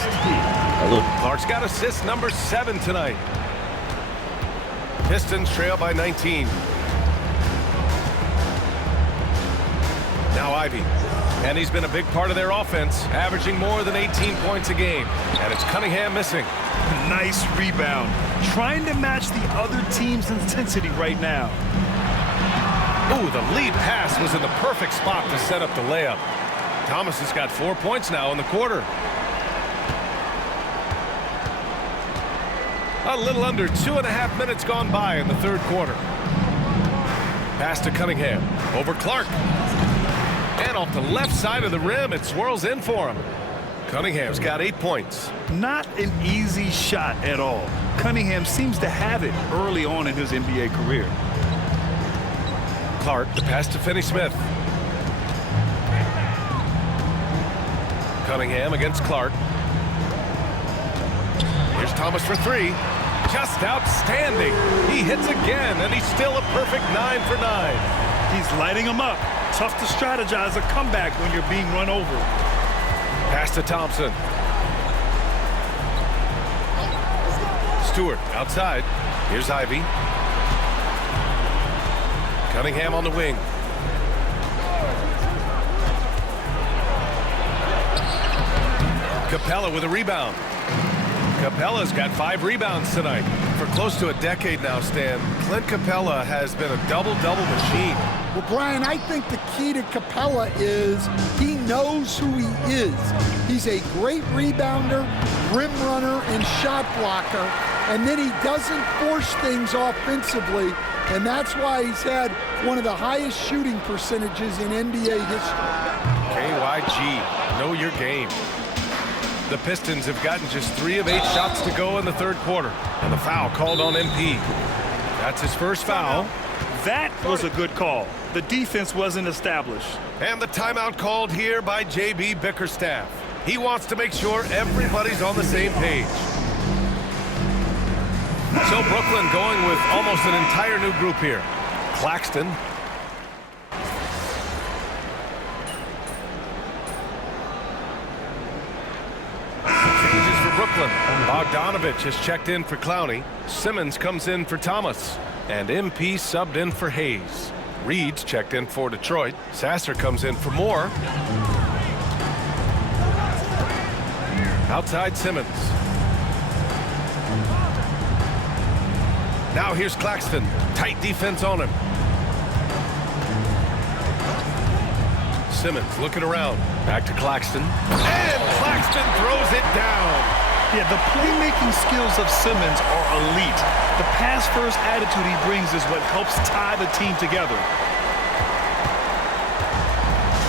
Clark's got assist number 7 tonight. Pistons trail by 19. Now Ivy. And he's been a big part of their offense, averaging more than 18 points a game. And it's Cunningham missing. Nice rebound. Trying to match the other team's intensity right now. Ooh, the lead pass was in the perfect spot to set up the layup. Thomas has got 4 points now in the quarter. A little under 2.5 minutes gone by in the third quarter. Pass to Cunningham. Over Clark. And off the left side of the rim, it swirls in for him. Cunningham's got 8 points. Not an easy shot at all. Cunningham seems to have it early on in his NBA career. Clark, the pass to Finney-Smith. Cunningham against Clark. Here's Thomas for 3. Just outstanding. He hits again, and he's still a perfect 9 for 9. He's lighting them up. Tough to strategize a comeback when you're being run over. Pass to Thompson. Stewart outside. Here's Ivy. Cunningham on the wing. Capella with a rebound. Capella's got 5 rebounds tonight. For close to a decade now, Stan, Clint Capella has been a double-double machine. Well, Brian, I think the key to Capella is he knows who he is. He's a great rebounder, rim runner, and shot blocker, and then he doesn't force things offensively, and that's why he's had one of the highest shooting percentages in NBA history. KYG, know your game. The Pistons have gotten just 3 of 8 shots to go in the third quarter, and the foul called on MP. That's his first foul. That was a good call. The defense wasn't established. And the timeout called here by J.B. Bickerstaff. He wants to make sure everybody's on the same page. So Brooklyn going with almost an entire new group here. Claxton. Changes for Brooklyn. Bogdanovich has checked in for Clowney. Simmons comes in for Thomas. And MP subbed in for Hayes. Reed's checked in for Detroit. Sasser comes in for Moore. Outside Simmons. Now here's Claxton. Tight defense on him. Simmons looking around. Back to Claxton. And Claxton throws it down. Yeah, the playmaking skills of Simmons are elite. The pass-first attitude he brings is what helps tie the team together.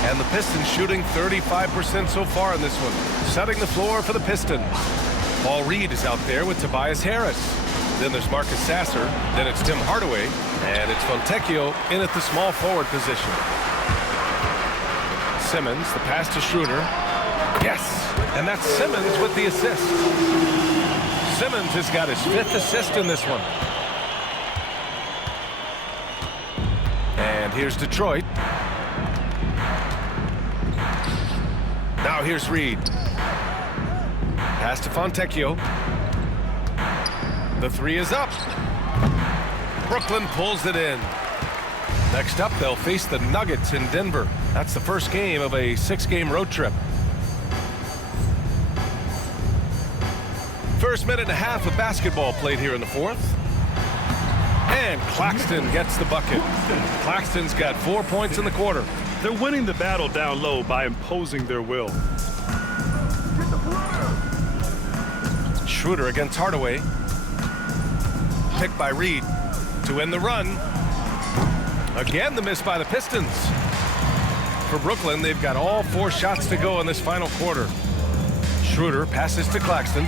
And the Pistons shooting 35% so far in this one. Setting the floor for the Pistons. Paul Reed is out there with Tobias Harris. Then there's Marcus Sasser. Then it's Tim Hardaway. And it's Fontecchio in at the small forward position. Simmons, the pass to Schroeder. Yes, and that's Simmons with the assist. Simmons has got his 5th assist in this one. And here's Detroit. Now here's Reed. Pass to Fontecchio. The 3 is up. Brooklyn pulls it in. Next up, they'll face the Nuggets in Denver. That's the first game of a 6-game road trip. First minute and a half of basketball played here in the 4th. And Claxton gets the bucket. Claxton's got 4 points in the quarter. They're winning the battle down low by imposing their will. Schroeder against Hardaway. Picked by Reed to end the run. Again, the miss by the Pistons. For Brooklyn, they've got all 4 shots to go in this final quarter. Schroeder passes to Claxton.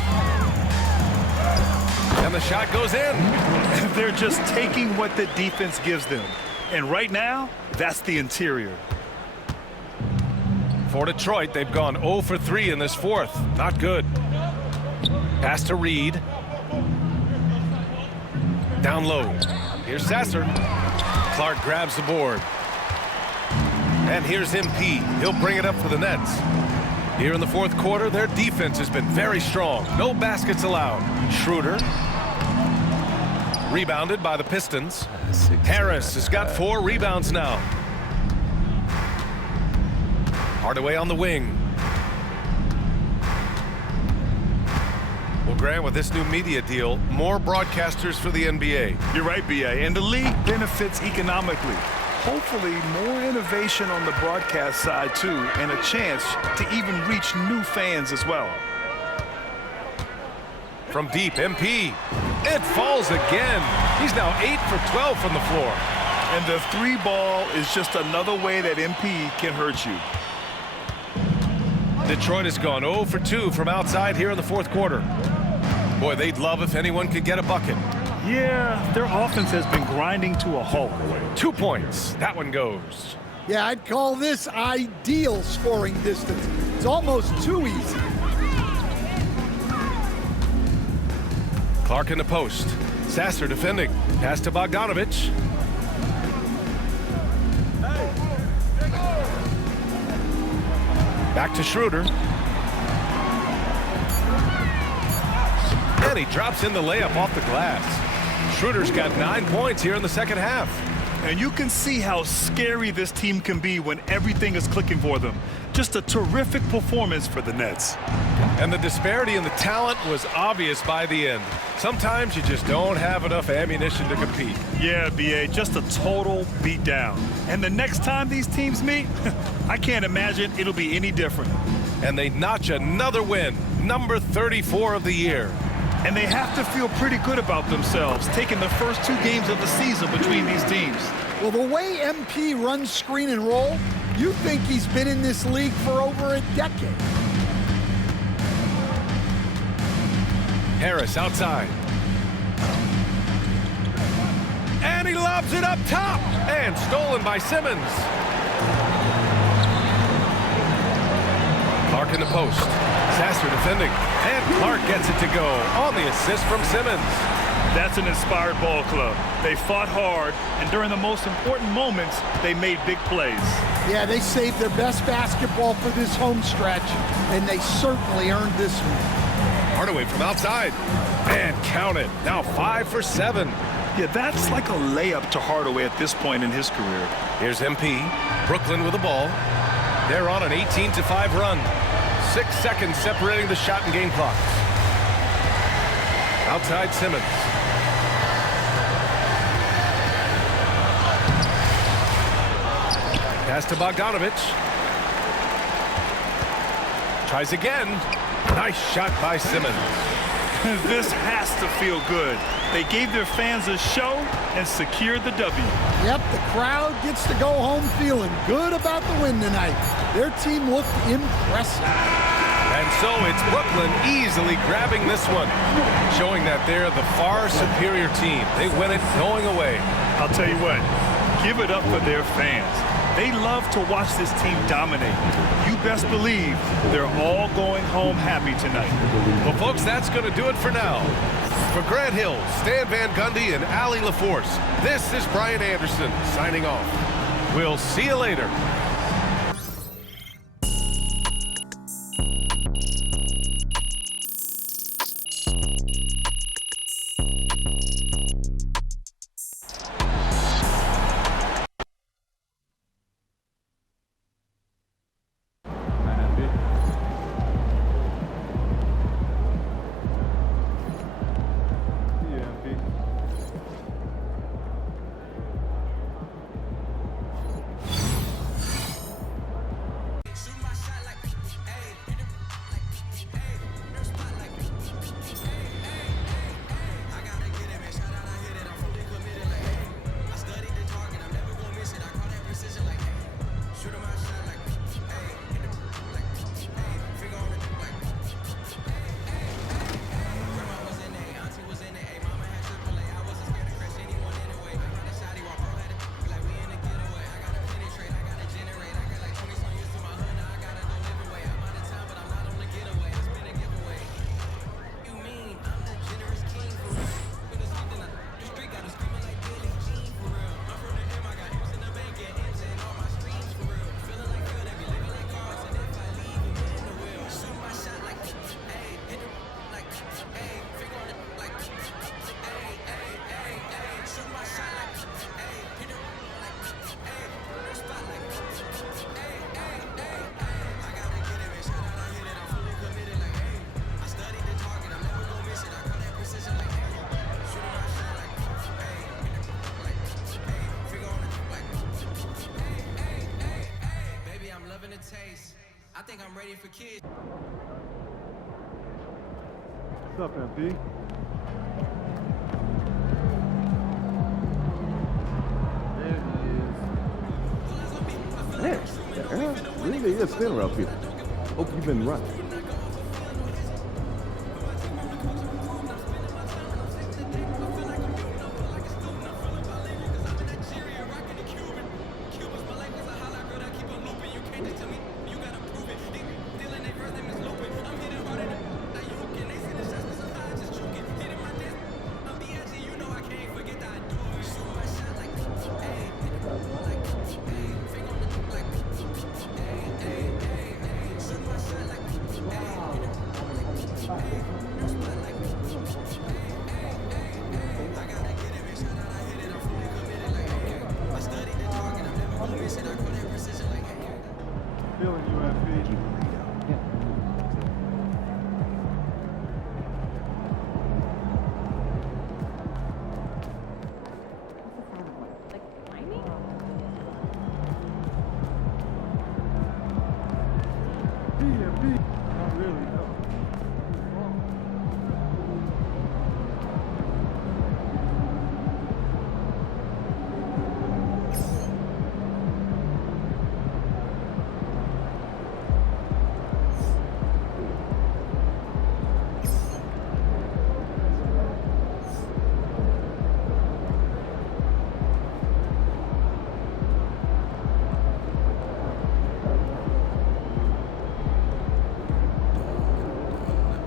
And the shot goes in. They're just taking what the defense gives them. And right now, that's the interior. For Detroit, they've gone 0 for 3 in this 4th. Not good. Pass to Reed. Down low. Here's Sasser. Clark grabs the board. And here's MP. He'll bring it up for the Nets. Here in the 4th quarter, their defense has been very strong. No baskets allowed. Schroeder. Rebounded by the Pistons. Harris has got 4 rebounds now. Hardaway on the wing. Well, Grant, with this new media deal, more broadcasters for the NBA. You're right, B.A. And the league benefits economically. Hopefully, more innovation on the broadcast side, too, and a chance to even reach new fans as well. From deep, MP. It falls again. He's now 8 for 12 from the floor. And the 3 ball is just another way that MP can hurt you. Detroit has gone 0 for 2 from outside here in the 4th quarter. Boy, they'd love if anyone could get a bucket. Yeah, their offense has been grinding to a halt. 2 points. That one goes. Yeah, I'd call this ideal scoring distance. It's almost too easy. Clark in the post. Sasser defending. Pass to Bogdanovich. Back to Schroeder. And he drops in the layup off the glass. Schroeder's got 9 points here in the 2nd half. And you can see how scary this team can be when everything is clicking for them. Just a terrific performance for the Nets. And the disparity in the talent was obvious by the end. Sometimes you just don't have enough ammunition to compete. Yeah, B.A., just a total beatdown. And the next time these teams meet, I can't imagine it'll be any different. And they notch another win, number 34 of the year. And they have to feel pretty good about themselves, taking the first 2 games of the season between these teams. Well, the way MP runs screen and roll, you think he's been in this league for over a decade. Harris outside. lobs it up top and stolen by Simmons. Clark in the post. Sasser defending. And Clark gets it to go on the assist from Simmons. That's an inspired ball club. They fought hard, and during the most important moments, they made big plays. Yeah, they saved their best basketball for this home stretch, and they certainly earned this one. Hardaway from outside. And count it. Now 5 for 7. Yeah, that's like a layup to Hardaway at this point in his career. Here's MP. Brooklyn with the ball. They're on an 18-5 run. 6 seconds separating the shot and game clocks. Outside Simmons. Pass to Bogdanovich. Tries again. Nice shot by Simmons. This has to feel good. They gave their fans a show and secured the W. Yep, the crowd gets to go home feeling good about the win tonight. Their team looked impressive. And so it's Brooklyn easily grabbing this one, showing that they're the far superior team. They win it going away. I'll tell you what, give it up for their fans. They love to watch this team dominate. You best believe they're all going home happy tonight. Well, folks, that's going to do it for now. For Grant Hill, Stan Van Gundy, and Allie LaForce, this is Brian Anderson signing off. We'll see you later. I think I'm ready for kids. What's up, MP? Man, the air really is thinner up here. Hope you've been running.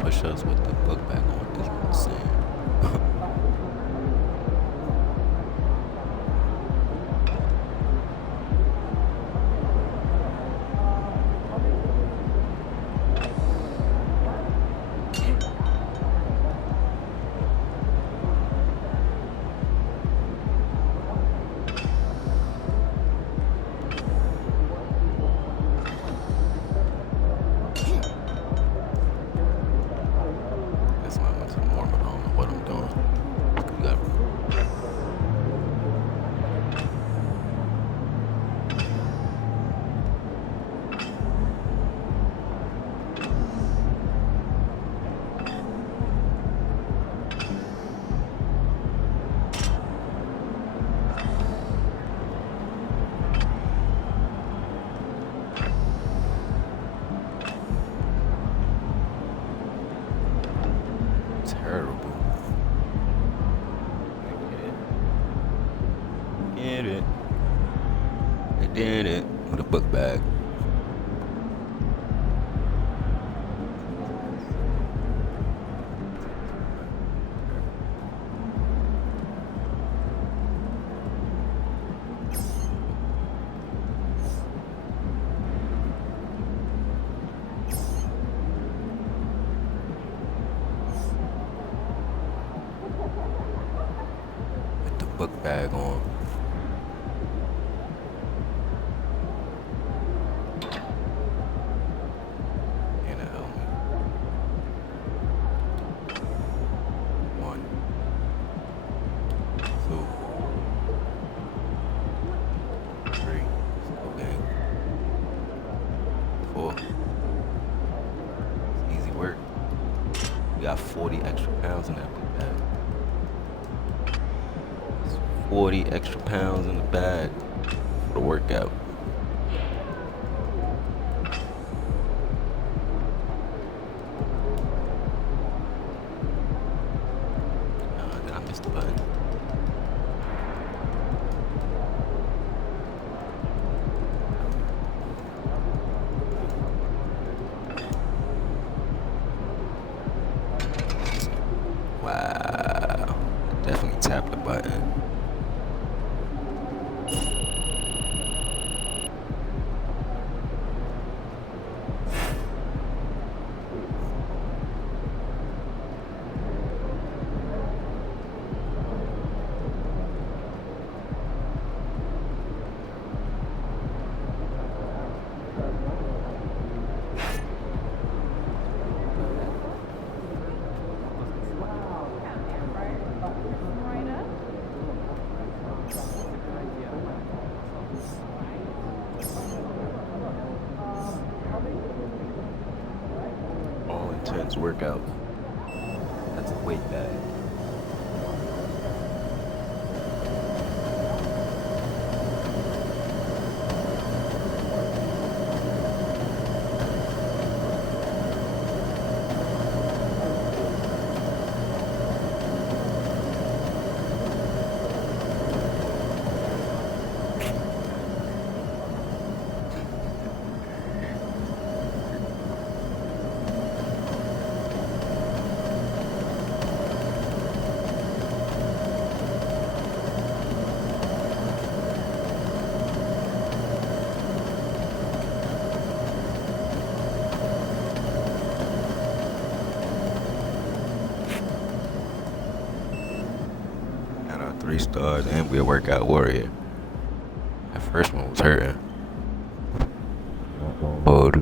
push-ups with the book back on is insane. Terrible. Get it. They did it with a book bag. Book bag on. And a helmet. 1, 2, 3. Okay. 4. It's easy work. We got 40 extra pounds in that book bag. 40 extra pounds in the bag for the workout. Did I miss the button? Wow. Definitely tapped the button. Intense workout. That's a weight bag. Got our 3 stars and we're a workout warrior. That first one was hurting. Hold.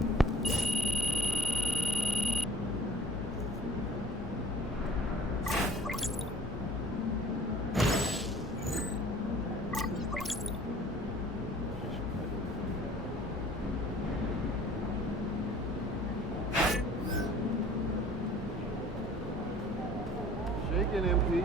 Shaking MP.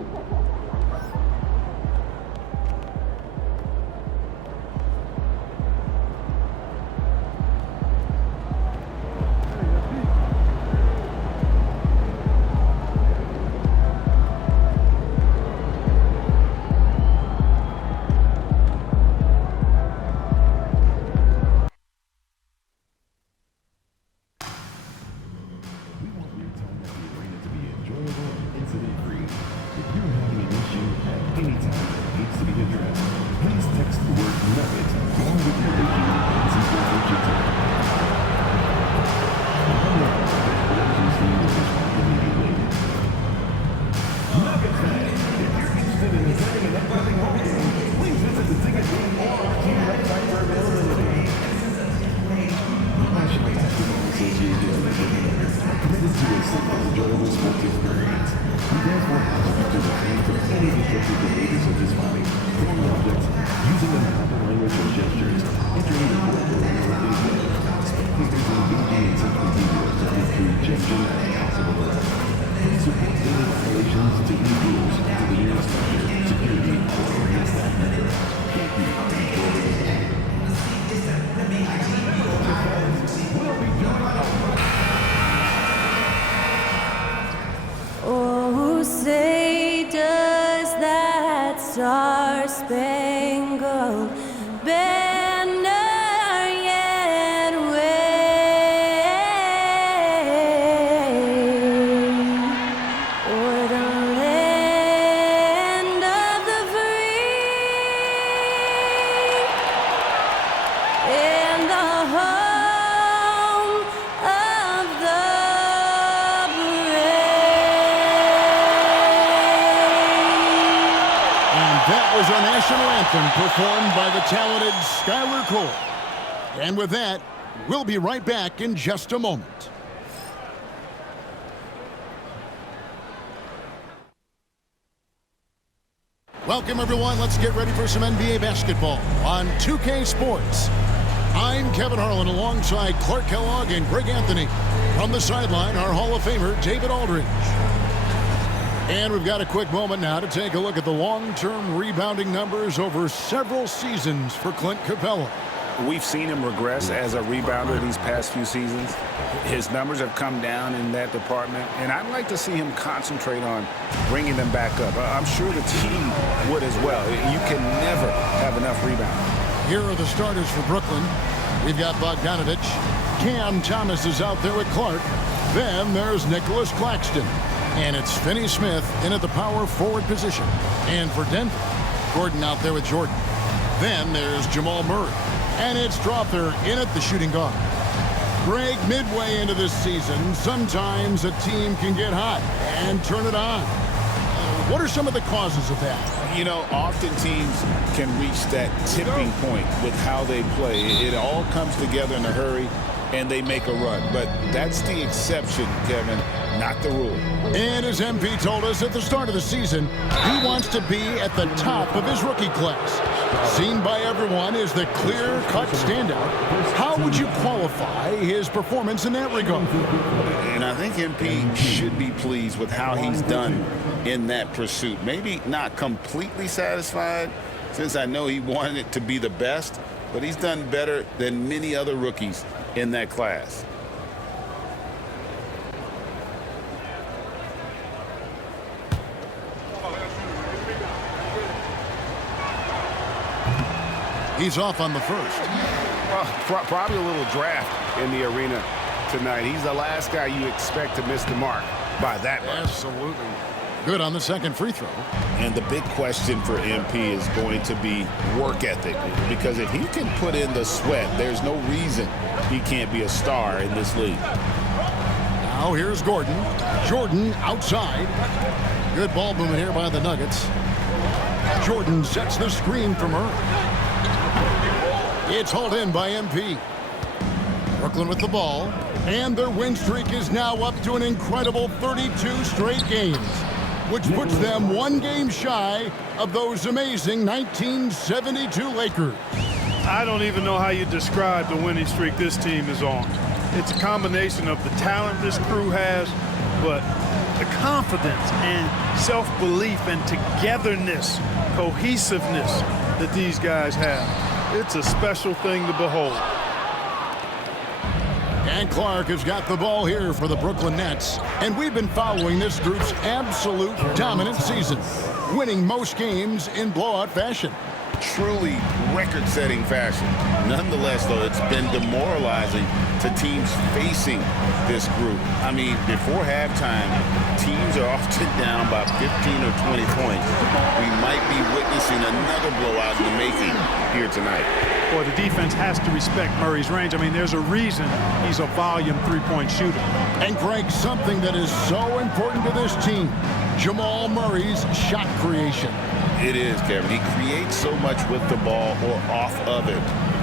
sports experience. He therefore has to refrain from any disruptive behavior such as fighting, throwing objects, using improper language or gestures, entering the court or interrupting players. Spectators engaging in such behavior could lead to rejection and possible arrest. Please report any violations to individuals to the nearest fire, security, or any staff member. Thank you. Oh, say does that star-spangled banner yet wave o'er the land of the free and the home of the That was our national anthem performed by the talented Skylar Cole. And with that, we'll be right back in just a moment. Welcome, everyone. Let's get ready for some NBA basketball on 2K Sports. I'm Kevin Harlan alongside Clark Kellogg and Greg Anthony. From the sideline, our Hall of Famer, David Aldridge. And we've got a quick moment now to take a look at the long-term rebounding numbers over several seasons for Clint Capella. We've seen him regress as a rebounder these past few seasons. His numbers have come down in that department, and I'd like to see him concentrate on bringing them back up. I'm sure the team would as well. You can never have enough rebounding. Here are the starters for Brooklyn. We've got Bogdanovich. Cam Thomas is out there with Clark. Then there's Nicholas Claxton. And it's Finney Smith in at the power forward position. And for Denver, Gordon out there with Jordan. Then there's Jamal Murray. And it's Strother in at the shooting guard. Greg, midway into this season, sometimes a team can get hot and turn it on. What are some of the causes of that? You know, often teams can reach that tipping point with how they play. It all comes together in a hurry, and they make a run. But that's the exception, Kevin, not the rule. And as MP told us at the start of the season, he wants to be at the top of his rookie class. Seen by everyone as the clear-cut standout. How would you qualify his performance in that regard? And I think MP should be pleased with how he's done in that pursuit. Maybe not completely satisfied, since I know he wanted it to be the best, but he's done better than many other rookies in that class. He's off on the first. Well, probably a little draft in the arena tonight. He's the last guy you expect to miss the mark by that much. Absolutely. Good on the second free throw. And the big question for MP is going to be work ethic, because if he can put in the sweat, there's no reason he can't be a star in this league. Now here's Gordon. Jordan outside. Good ball movement here by the Nuggets. Jordan sets the screen from her. It's hauled in by MP. Brooklyn with the ball. And their win streak is now up to an incredible 32 straight games, which puts them one game shy of those amazing 1972 Lakers. I don't even know how you describe the winning streak this team is on. It's a combination of the talent this crew has, but the confidence and self-belief and togetherness, cohesiveness that these guys have. It's a special thing to behold. And Clark has got the ball here for the Brooklyn Nets. And we've been following this group's absolute dominant season, winning most games in blowout fashion. Truly record-setting fashion. Nonetheless, though, it's been demoralizing to teams facing this group. I mean, before halftime, teams are often down by 15 or 20 points. We might be witnessing another blowout in the making here tonight. Well, the defense has to respect Murray's range. I mean, there's a reason he's a volume three-point shooter. And, Greg, something that is so important to this team, Jamal Murray's shot creation. It is, Kevin. He creates so much with the ball or off of it.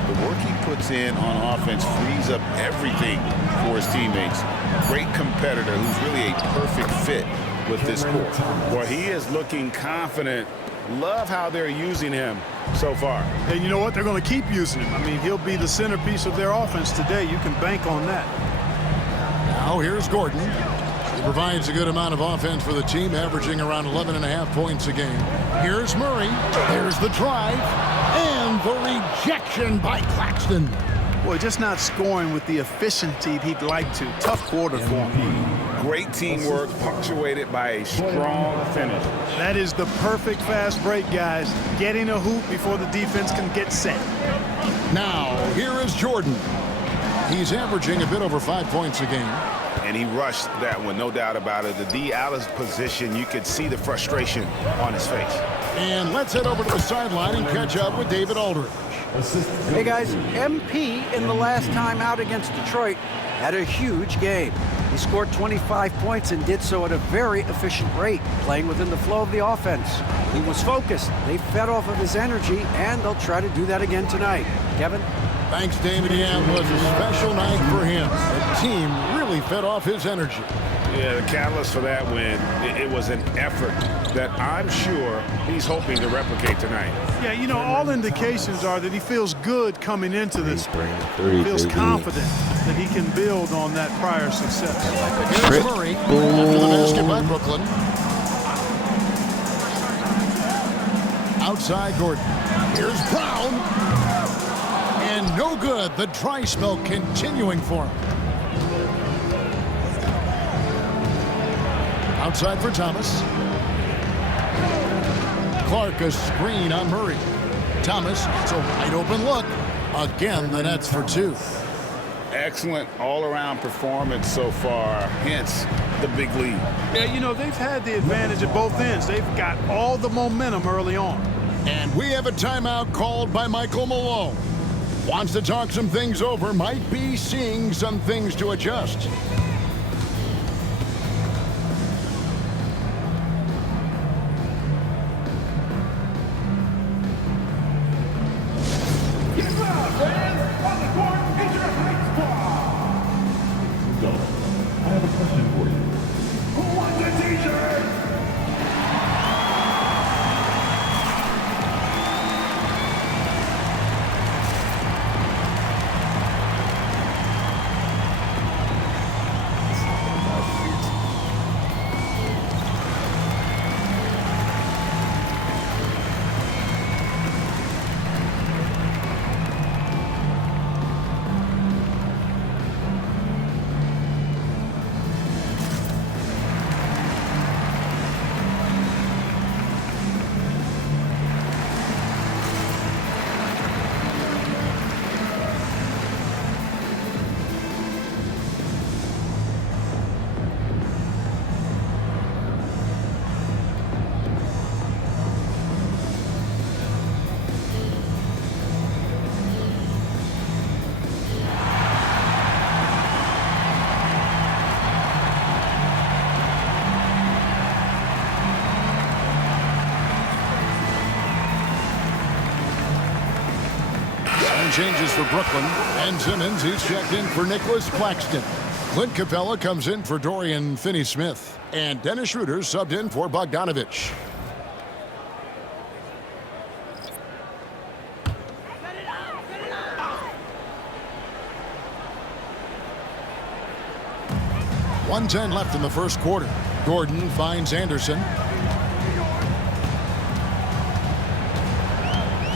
The work he puts in on offense frees up everything for his teammates. Great competitor who's really a perfect fit with this court. Well, he is looking confident. Love how they're using him so far. And you know what? They're going to keep using him. I mean, he'll be the centerpiece of their offense today. You can bank on that. Now here's Gordon. He provides a good amount of offense for the team, averaging around 11.5 points a game. Here's Murray. Here's the drive. And the rejection by Claxton. Boy, just not scoring with the efficiency he'd like to. Tough quarter for him. Great teamwork, punctuated by a strong finish. That is the perfect fast break, guys. Getting a hoop before the defense can get set. Now, here is Jordan. He's averaging a bit over 5 points a game. And he rushed that one, no doubt about it. The D out of position, you could see the frustration on his face. And let's head over to the sideline and catch up with David Aldridge. Hey guys, MP in the last time out against Detroit had a huge game. He scored 25 points and did so at a very efficient rate, playing within the flow of the offense. He was focused. They fed off of his energy, and they'll try to do that again tonight. Kevin? Thanks, David. Yeah, it was a special night for him. The team really fed off his energy. Yeah, the catalyst for that win, it was an effort that I'm sure he's hoping to replicate tonight. Yeah, you know, all indications are that he feels good coming into this. He feels confident that he can build on that prior success. Here's Murray after the basket by Brooklyn. Outside Gordon. Here's Brown. And no good. The dry spell continuing for him. Outside for Thomas. Clark a screen on Murray. Thomas, it's a wide open look. Again, the Nets for two. Excellent all-around performance so far, hence the big lead. Yeah, you know, they've had the advantage at both ends. They've got all the momentum early on. And we have a timeout called by Michael Malone. Wants to talk some things over, might be seeing some things to adjust. I have a question for you. Who wants a t-shirt? Changes for Brooklyn. Ben Simmons, he's checked in for Nicholas Claxton. Clint Capella comes in for Dorian Finney-Smith. And Dennis Schroeder subbed in for Bogdanovich. .110 left in the first quarter. Gordon finds Anderson.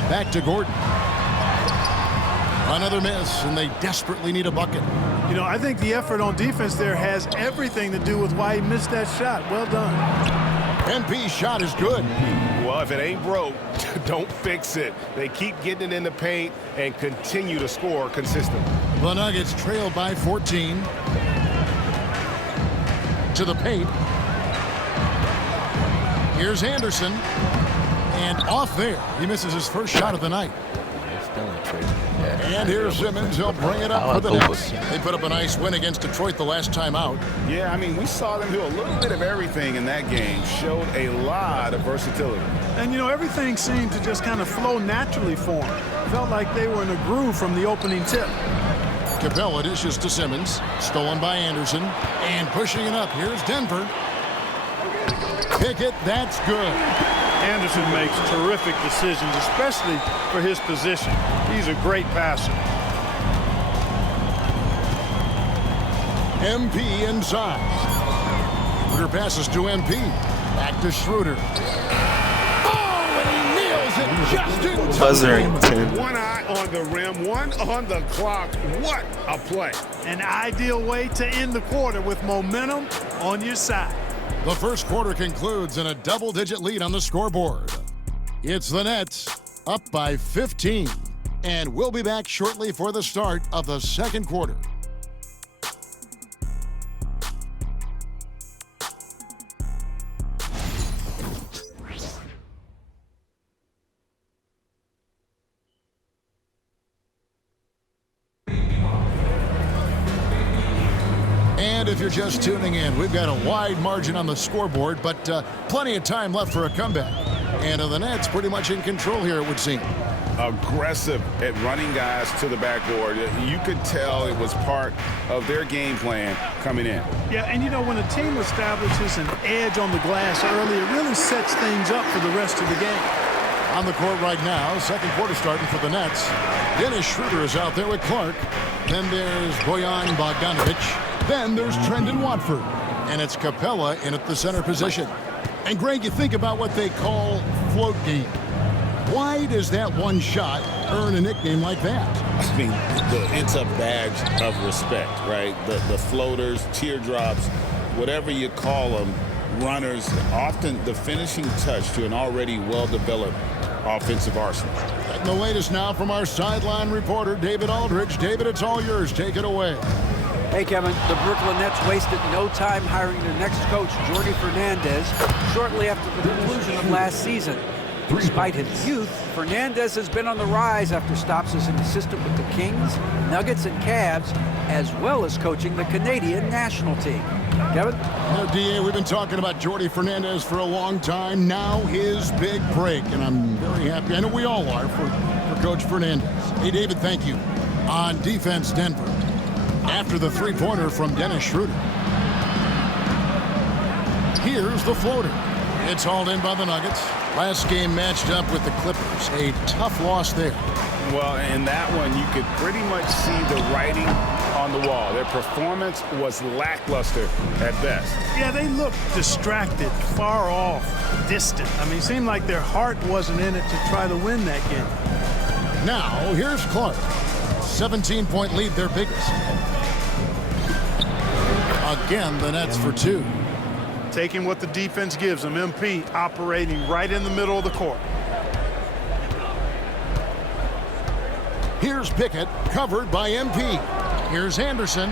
Back to Gordon. Another miss, and they desperately need a bucket. You know, I think the effort on defense there has everything to do with why he missed that shot. Well done. MP's shot is good. Well, if it ain't broke, don't fix it. They keep getting it in the paint and continue to score consistently. The Nuggets trail by 14. To the paint. Here's Anderson. And off there. He misses his first shot of the night. Still in trade. Yeah, And here's Simmons. He'll bring it up for the Nets. They put up a nice win against Detroit the last time out. Yeah, I mean, we saw them do a little bit of everything in that game. Showed a lot of versatility. And, you know, everything seemed to just kind of flow naturally for them. Felt like they were in a groove from the opening tip. Capella dishes to Simmons. Stolen by Anderson. And pushing it up. Here's Denver. Pickett, that's good. Anderson makes terrific decisions, especially for his position. He's a great passer. MP inside. Schroeder passes to MP. Back to Schroeder. Oh, and he nails it just in time. Buzzering 10. One eye on the rim, one on the clock. What a play. An ideal way to end the quarter with momentum on your side. The first quarter concludes in a double-digit lead on the scoreboard. It's the Nets up by 15. And we'll be back shortly for the start of the second quarter. And if you're just tuning in, we've got a wide margin on the scoreboard, but plenty of time left for a comeback. And the Nets pretty much in control here, it would seem. Aggressive at running guys to the backboard. You could tell it was part of their game plan coming in. Yeah, and you know, when a team establishes an edge on the glass early, it really sets things up for the rest of the game. On the court right now, second quarter starting for the Nets. Dennis Schroeder is out there with Clark. Then there's Bojan Bogdanovic. Then there's Trendon Watford. And it's Capella in at the center position. And Greg, you think about what they call float game. Why does that one shot earn a nickname like that? I mean, it's a badge of respect, right? The floaters, teardrops, whatever you call them, runners, often the finishing touch to an already well-developed offensive arsenal. And the latest now from our sideline reporter, David Aldridge. David, it's all yours. Take it away. Hey, Kevin, the Brooklyn Nets wasted no time hiring their next coach, Jordi Fernandez, shortly after the conclusion of last season. Despite his youth, Fernandez has been on the rise after stops as an assistant with the Kings, Nuggets, and Cavs, as well as coaching the Canadian national team. Kevin? DA, we've been talking about Jordi Fernandez for a long time. Now his big break, and I'm very happy. I know we all are for Coach Fernandez. Hey, David, thank you. On defense, Denver. After the three-pointer from Dennis Schroeder. Here's the floater. It's hauled in by the Nuggets. Last game matched up with the Clippers. A tough loss there. Well, in that one, you could pretty much see the writing on the wall. Their performance was lackluster at best. Yeah, they looked distracted, far off, distant. I mean, it seemed like their heart wasn't in it to try to win that game. Now, here's Clark. 17-point lead, their biggest. Again, the Nets for two. Taking what the defense gives them, MP operating right in the middle of the court. Here's Pickett, covered by MP. Here's Anderson.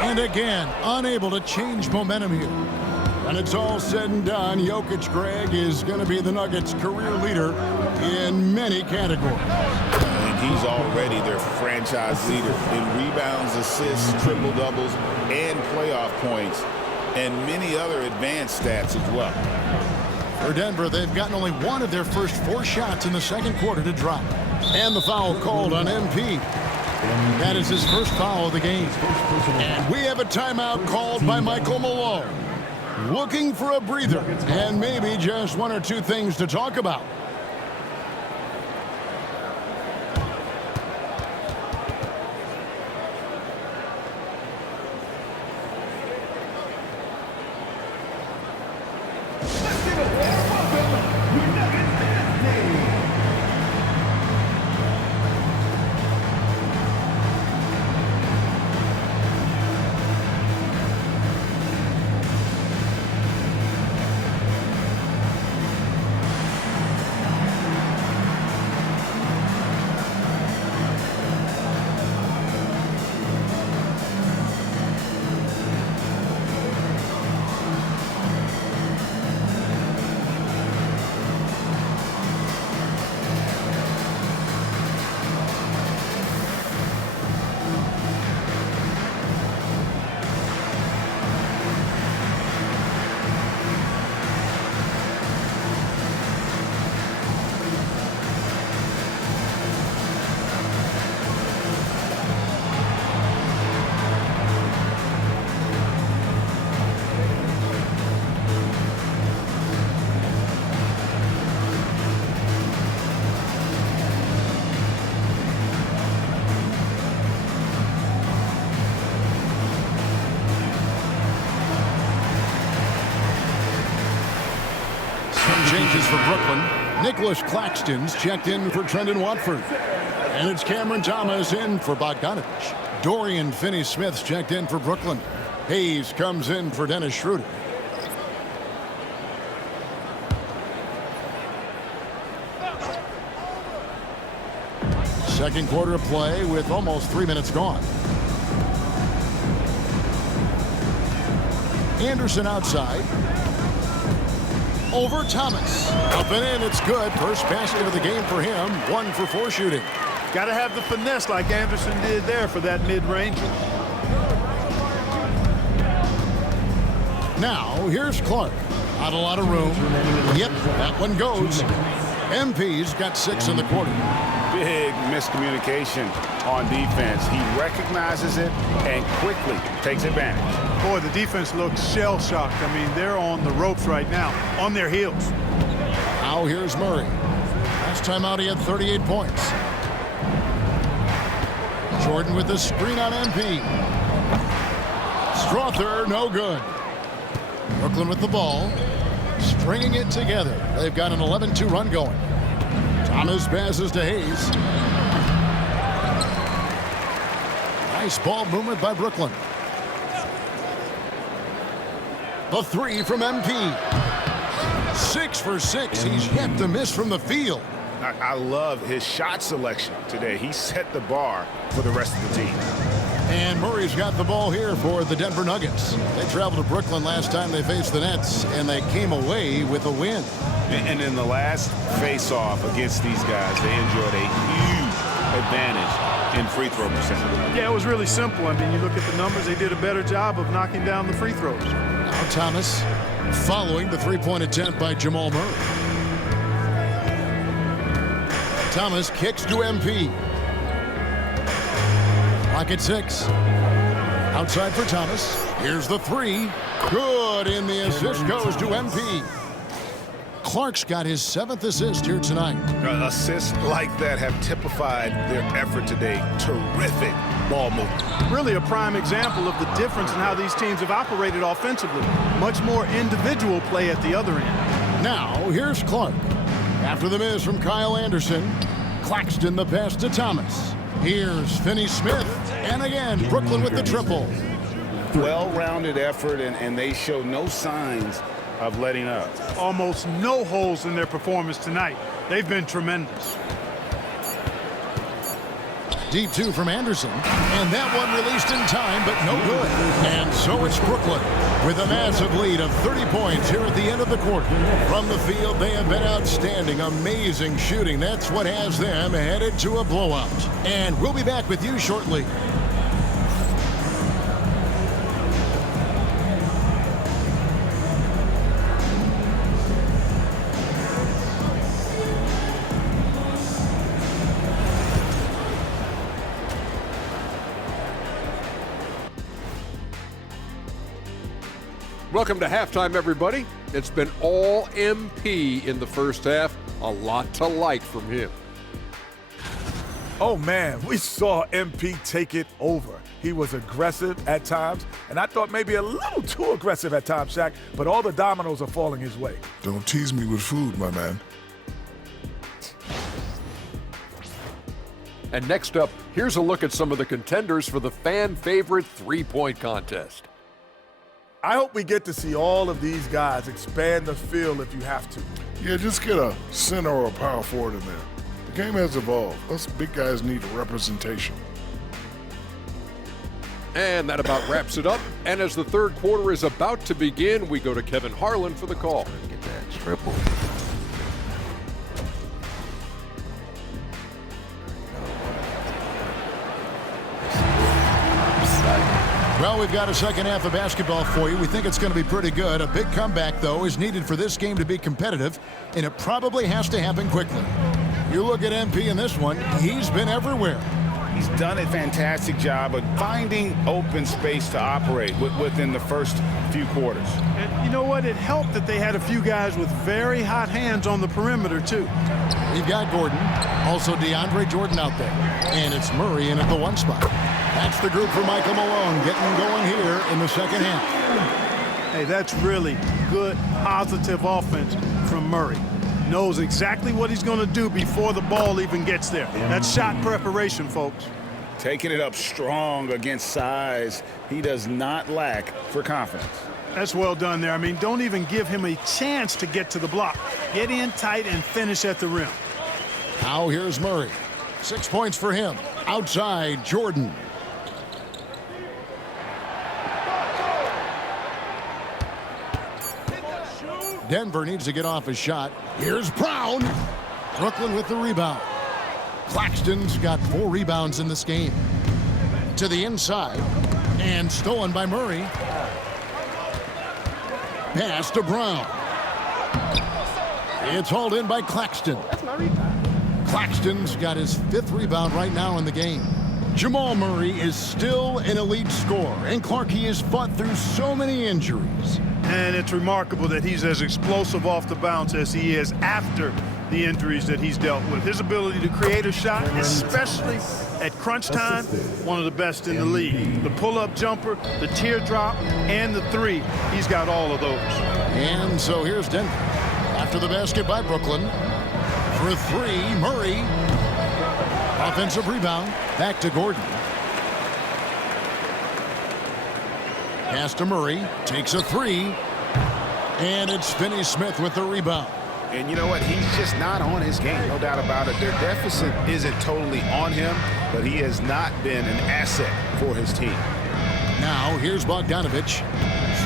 And again, unable to change momentum here. When it's all said and done, Jokic, Greg, is going to be the Nuggets' career leader in many categories. And he's already their franchise leader in rebounds, assists, triple-doubles, and playoff points, and many other advanced stats as well. For Denver, they've gotten only one of their first four shots in the second quarter to drop. And the foul called on MP. That is his first foul of the game. And we have a timeout called by Michael Malone. Looking for a breather and maybe just one or two things to talk about. changes for Brooklyn. Nicholas Claxton's checked in for Trendon Watford. And it's Cameron Thomas in for Bogdanovich. Dorian Finney-Smith's checked in for Brooklyn. Hayes comes in for Dennis Schroeder. Second quarter of play with almost 3 minutes gone. Anderson outside. Over Thomas. Up and in, it's good. First basket of the game for him. 1 for 4 shooting. Got to have the finesse like Anderson did there for that mid-range. Now, here's Clark. Not a lot of room. Yep, that one goes. MP's got 6 in the quarter. Big miscommunication on defense. He recognizes it and quickly takes advantage. Boy, the defense looks shell-shocked. I mean, they're on the ropes right now, on their heels. Now here's Murray. Last time out, he had 38 points. Jordan with the screen on MP. Strother, no good. Brooklyn with the ball. Stringing it together. They've got an 11-2 run going. Thomas passes to Hayes. Nice ball movement by Brooklyn. The 3 from MP. 6 for 6. He's yet to miss from the field. I love his shot selection today. He set the bar for the rest of the team. And Murray's got the ball here for the Denver Nuggets. They traveled to Brooklyn last time they faced the Nets, and they came away with a win. And in the last face-off against these guys, they enjoyed a huge advantage in free throw percentage. Yeah, it was really simple. I mean, you look at the numbers, they did a better job of knocking down the free throws. Now Thomas following the three-point attempt by Jamal Murray. Thomas kicks to MP. Clock at 6. Outside for Thomas. Here's the 3. Good, and the assist goes to MP. Clark's got his 7th assist here tonight. Assists like that have typified their effort today. Terrific ball movement. Really a prime example of the difference in how these teams have operated offensively. Much more individual play at the other end. Now, here's Clark. After the miss from Kyle Anderson, Claxton the pass to Thomas. Here's Finney-Smith, and again, Brooklyn with the triple. Well-rounded effort, and they show no signs of letting up. Almost no holes in their performance tonight. They've been tremendous. Deep 2 from Anderson, and that one released in time, but no good. And so it's Brooklyn with a massive lead of 30 points here at the end of the quarter. From the field, they have been outstanding, amazing shooting. That's what has them headed to a blowout. And we'll be back with you shortly. Welcome to halftime, everybody. It's been all MP in the first half. A lot to like from him. Oh, man, we saw MP take it over. He was aggressive at times, and I thought maybe a little too aggressive at times, Shaq, but all the dominoes are falling his way. Don't tease me with food, my man. And next up, here's a look at some of the contenders for the fan-favorite three-point contest. I hope we get to see all of these guys expand the field if you have to. Yeah, just get a center or a power forward in there. The game has evolved. Us big guys need representation. And that about wraps it up. And as the third quarter is about to begin, we go to Kevin Harlan for the call. Get that triple. Well, we've got a second half of basketball for you. We think it's going to be pretty good. A big comeback, though, is needed for this game to be competitive, and it probably has to happen quickly. You look at MP in this one, he's been everywhere. He's done a fantastic job of finding open space to operate within the first few quarters. And you know what? It helped that they had a few guys with very hot hands on the perimeter, too. We've got Gordon, also DeAndre Jordan out there, and it's Murray in at the 1 spot. That's the group for Michael Malone getting going here in the second half. Hey, that's really good, positive offense from Murray. knows exactly what he's going to do before the ball even gets there. That's shot preparation, folks. Taking it up strong against size. He does not lack for confidence. That's well done there. I mean, don't even give him a chance to get to the block. Get in tight and finish at the rim. Now here's Murray. 6 points for him. Outside, Jordan. Denver needs to get off a shot. Here's Brown. Brooklyn with the rebound. Claxton's got 4 rebounds in this game. To the inside. And stolen by Murray. Pass to Brown. It's hauled in by Claxton. That's my rebound. Claxton's got his 5th rebound right now in the game. Jamal Murray is still an elite scorer, and Clarkie has fought through so many injuries. And it's remarkable that he's as explosive off the bounce as he is after the injuries that he's dealt with. His ability to create a shot, especially at crunch time, one of the best in the league. The pull-up jumper, the teardrop, and the 3, he's got all of those. And so here's Denver. After the basket by Brooklyn. For 3, Murray. Offensive rebound. Back to Gordon. Pass to Murray. Takes a 3. And it's Finney-Smith with the rebound. And you know what? He's just not on his game, no doubt about it. Their deficit isn't totally on him, but he has not been an asset for his team. Now here's Bogdanovich.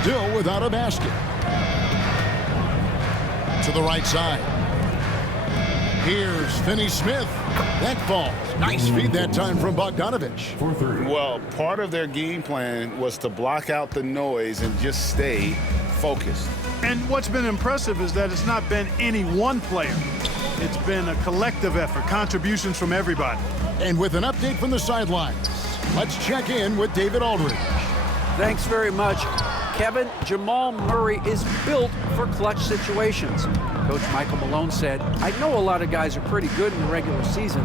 Still without a basket. To the right side. Here's Finney-Smith. That falls. Nice feed that time from Bogdanovich. Well, part of their game plan was to block out the noise and just stay focused. And what's been impressive is that it's not been any one player. It's been a collective effort, contributions from everybody. And with an update from the sidelines, let's check in with David Aldridge. Thanks very much. Kevin, Jamal Murray is built for clutch situations. Coach Michael Malone said, I know a lot of guys are pretty good in the regular season,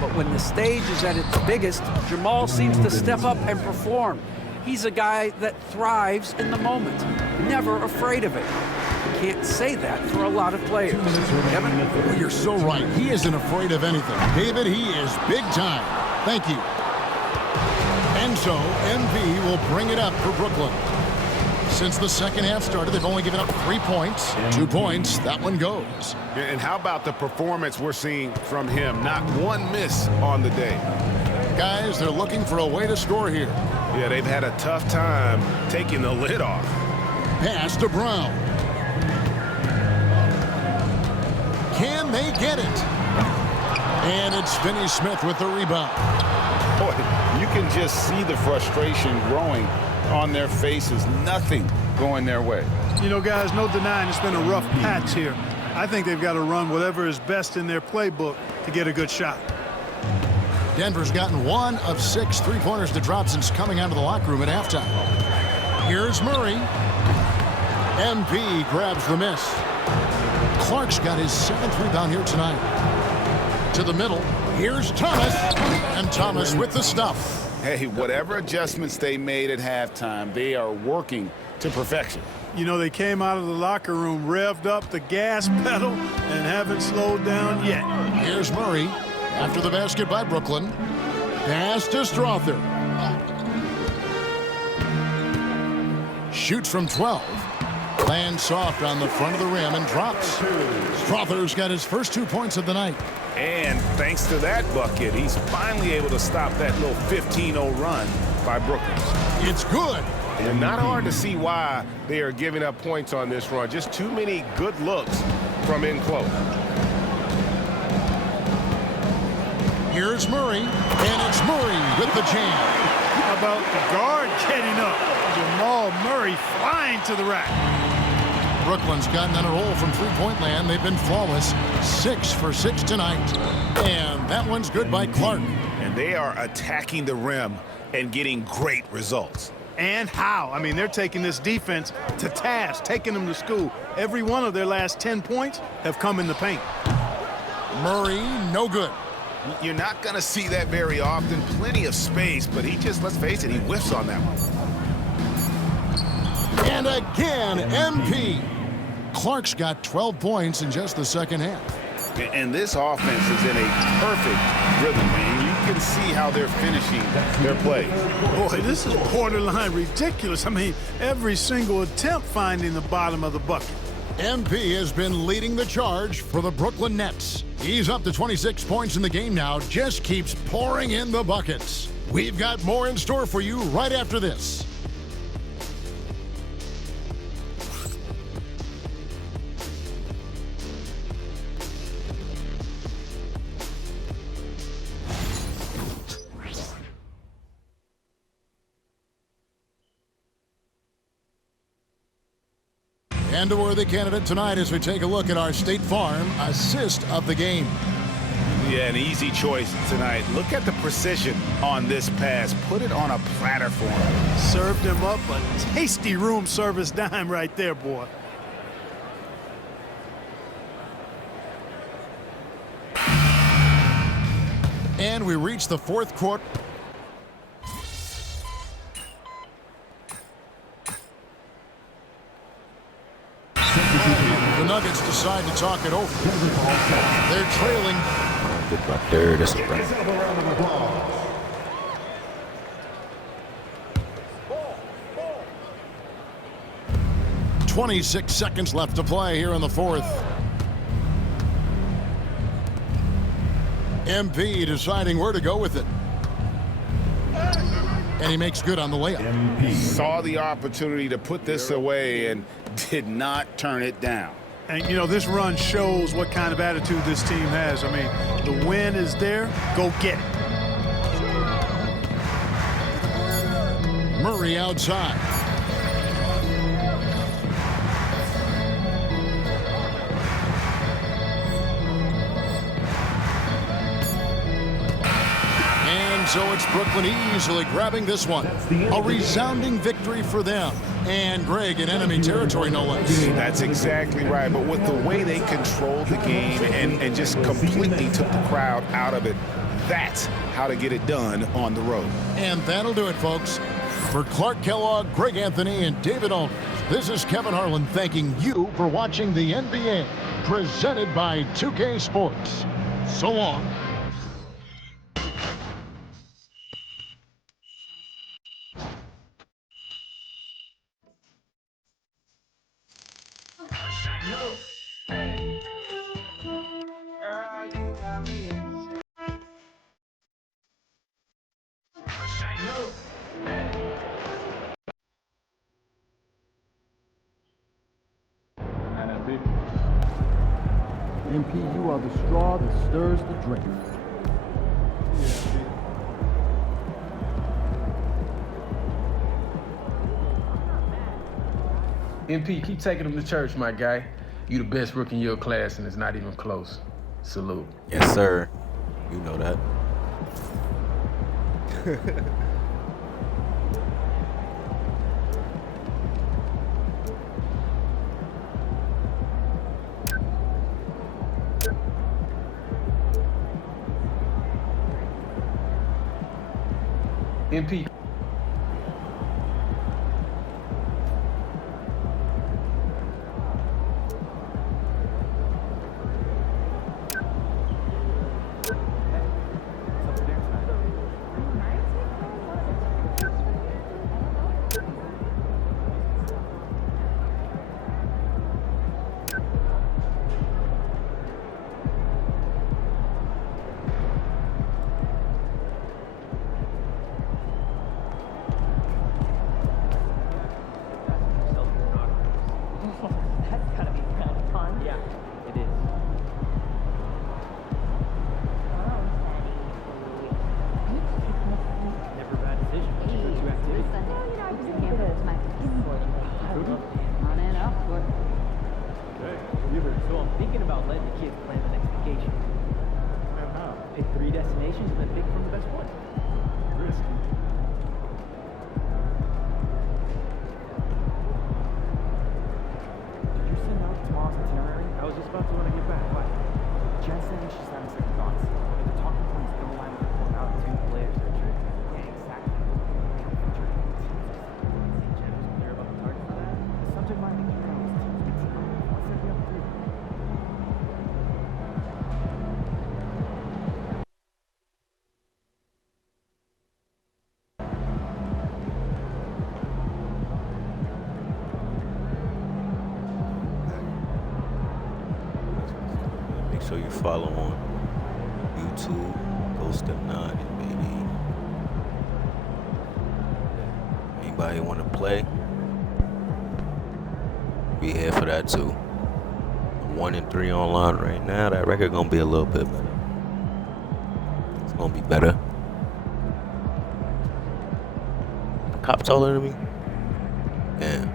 but when the stage is at its biggest, Jamal seems to step up and perform. He's a guy that thrives in the moment, never afraid of it. You can't say that for a lot of players. Kevin? Well, you're so right. He isn't afraid of anything. David, he is big time. Thank you. And so, MV will bring it up for Brooklyn. Since the second half started, they've only given up 3 points. 2 points, that one goes. And how about the performance we're seeing from him? Not one miss on the day. Guys, they're looking for a way to score here. Yeah, they've had a tough time taking the lid off. Pass to Brown. Can they get it? And it's Finney-Smith with the rebound. Boy, you can just see the frustration growing on their faces. Nothing going their way. You know, guys, no denying it's been a rough patch here. I think they've got to run whatever is best in their playbook to get a good shot. Denver's gotten 1 of 6 3-pointers to drop since coming out of the locker room at halftime. Here's Murray. MP grabs the miss. Clark's got his 7th rebound here tonight. To the middle. Here's Thomas. And Thomas with the stuff. Hey, whatever adjustments they made at halftime, they are working to perfection. You know, they came out of the locker room, revved up the gas pedal, and haven't slowed down yet. Here's Murray. After the basket by Brooklyn. Pass to Strother. Shoots from 12. Lands soft on the front of the rim and drops. Strother's got his first 2 points of the night. And thanks to that bucket, he's finally able to stop that little 15-0 run by Brooklyn. It's good. And not hard to see why they are giving up points on this run. Just too many good looks from in close. Here's Murray, and it's Murray with the jam. How about the guard getting up? Jamal Murray flying to the rack. Brooklyn's gotten on a roll from three-point land. They've been flawless. 6 for 6 tonight. And that one's good by Clark. And they are attacking the rim and getting great results. And how? I mean, they're taking this defense to task, taking them to school. Every one of their last 10 points have come in the paint. Murray, no good. You're not going to see that very often. Plenty of space, but he just, let's face it, he whiffs on that one. And again, MP. Clark's got 12 points in just the second half. And this offense is in a perfect rhythm, man. You can see how they're finishing their plays. Boy, this is borderline ridiculous. I mean, every single attempt finding the bottom of the bucket. MP has been leading the charge for the Brooklyn Nets. He's up to 26 points in the game now, just keeps pouring in the buckets. We've got more in store for you right after this. And a worthy candidate tonight as we take a look at our State Farm assist of the game. Yeah, an easy choice tonight. Look at the precision on this pass. Put it on a platter for him. Served him up a tasty room service dime right there, boy. And we reach the fourth quarter. The Nuggets decide to talk it over. They're trailing. Good right there. That's a wrap. 26 seconds left to play here in the fourth. MP deciding where to go with it. And he makes good on the layup. Saw the opportunity to put this away and did not turn it down. And, you know, this run shows what kind of attitude this team has. I mean, the win is there. Go get it. Murray outside. And so it's Brooklyn easily grabbing this one. A resounding victory for them. And Greg in enemy territory, no less. That's exactly right. But with the way they controlled the game and just completely took the crowd out of it, that's how to get it done on the road. And that'll do it, folks. For Clark Kellogg, Greg Anthony, and David Aldridge, this is Kevin Harlan thanking you for watching the NBA, presented by 2K Sports. So long. MP, you are the straw that stirs the drink. MP, keep taking them to church, my guy. You the best rookie in your class, and it's not even close. Salute. Yes, sir. You know that. MP. sure you follow on YouTube, Ghost of Nine, baby. Anybody want to play? Be here for that too. I'm 1-3 online right now. That record gonna be a little bit better. It's gonna be better. The cop taller than me? Damn.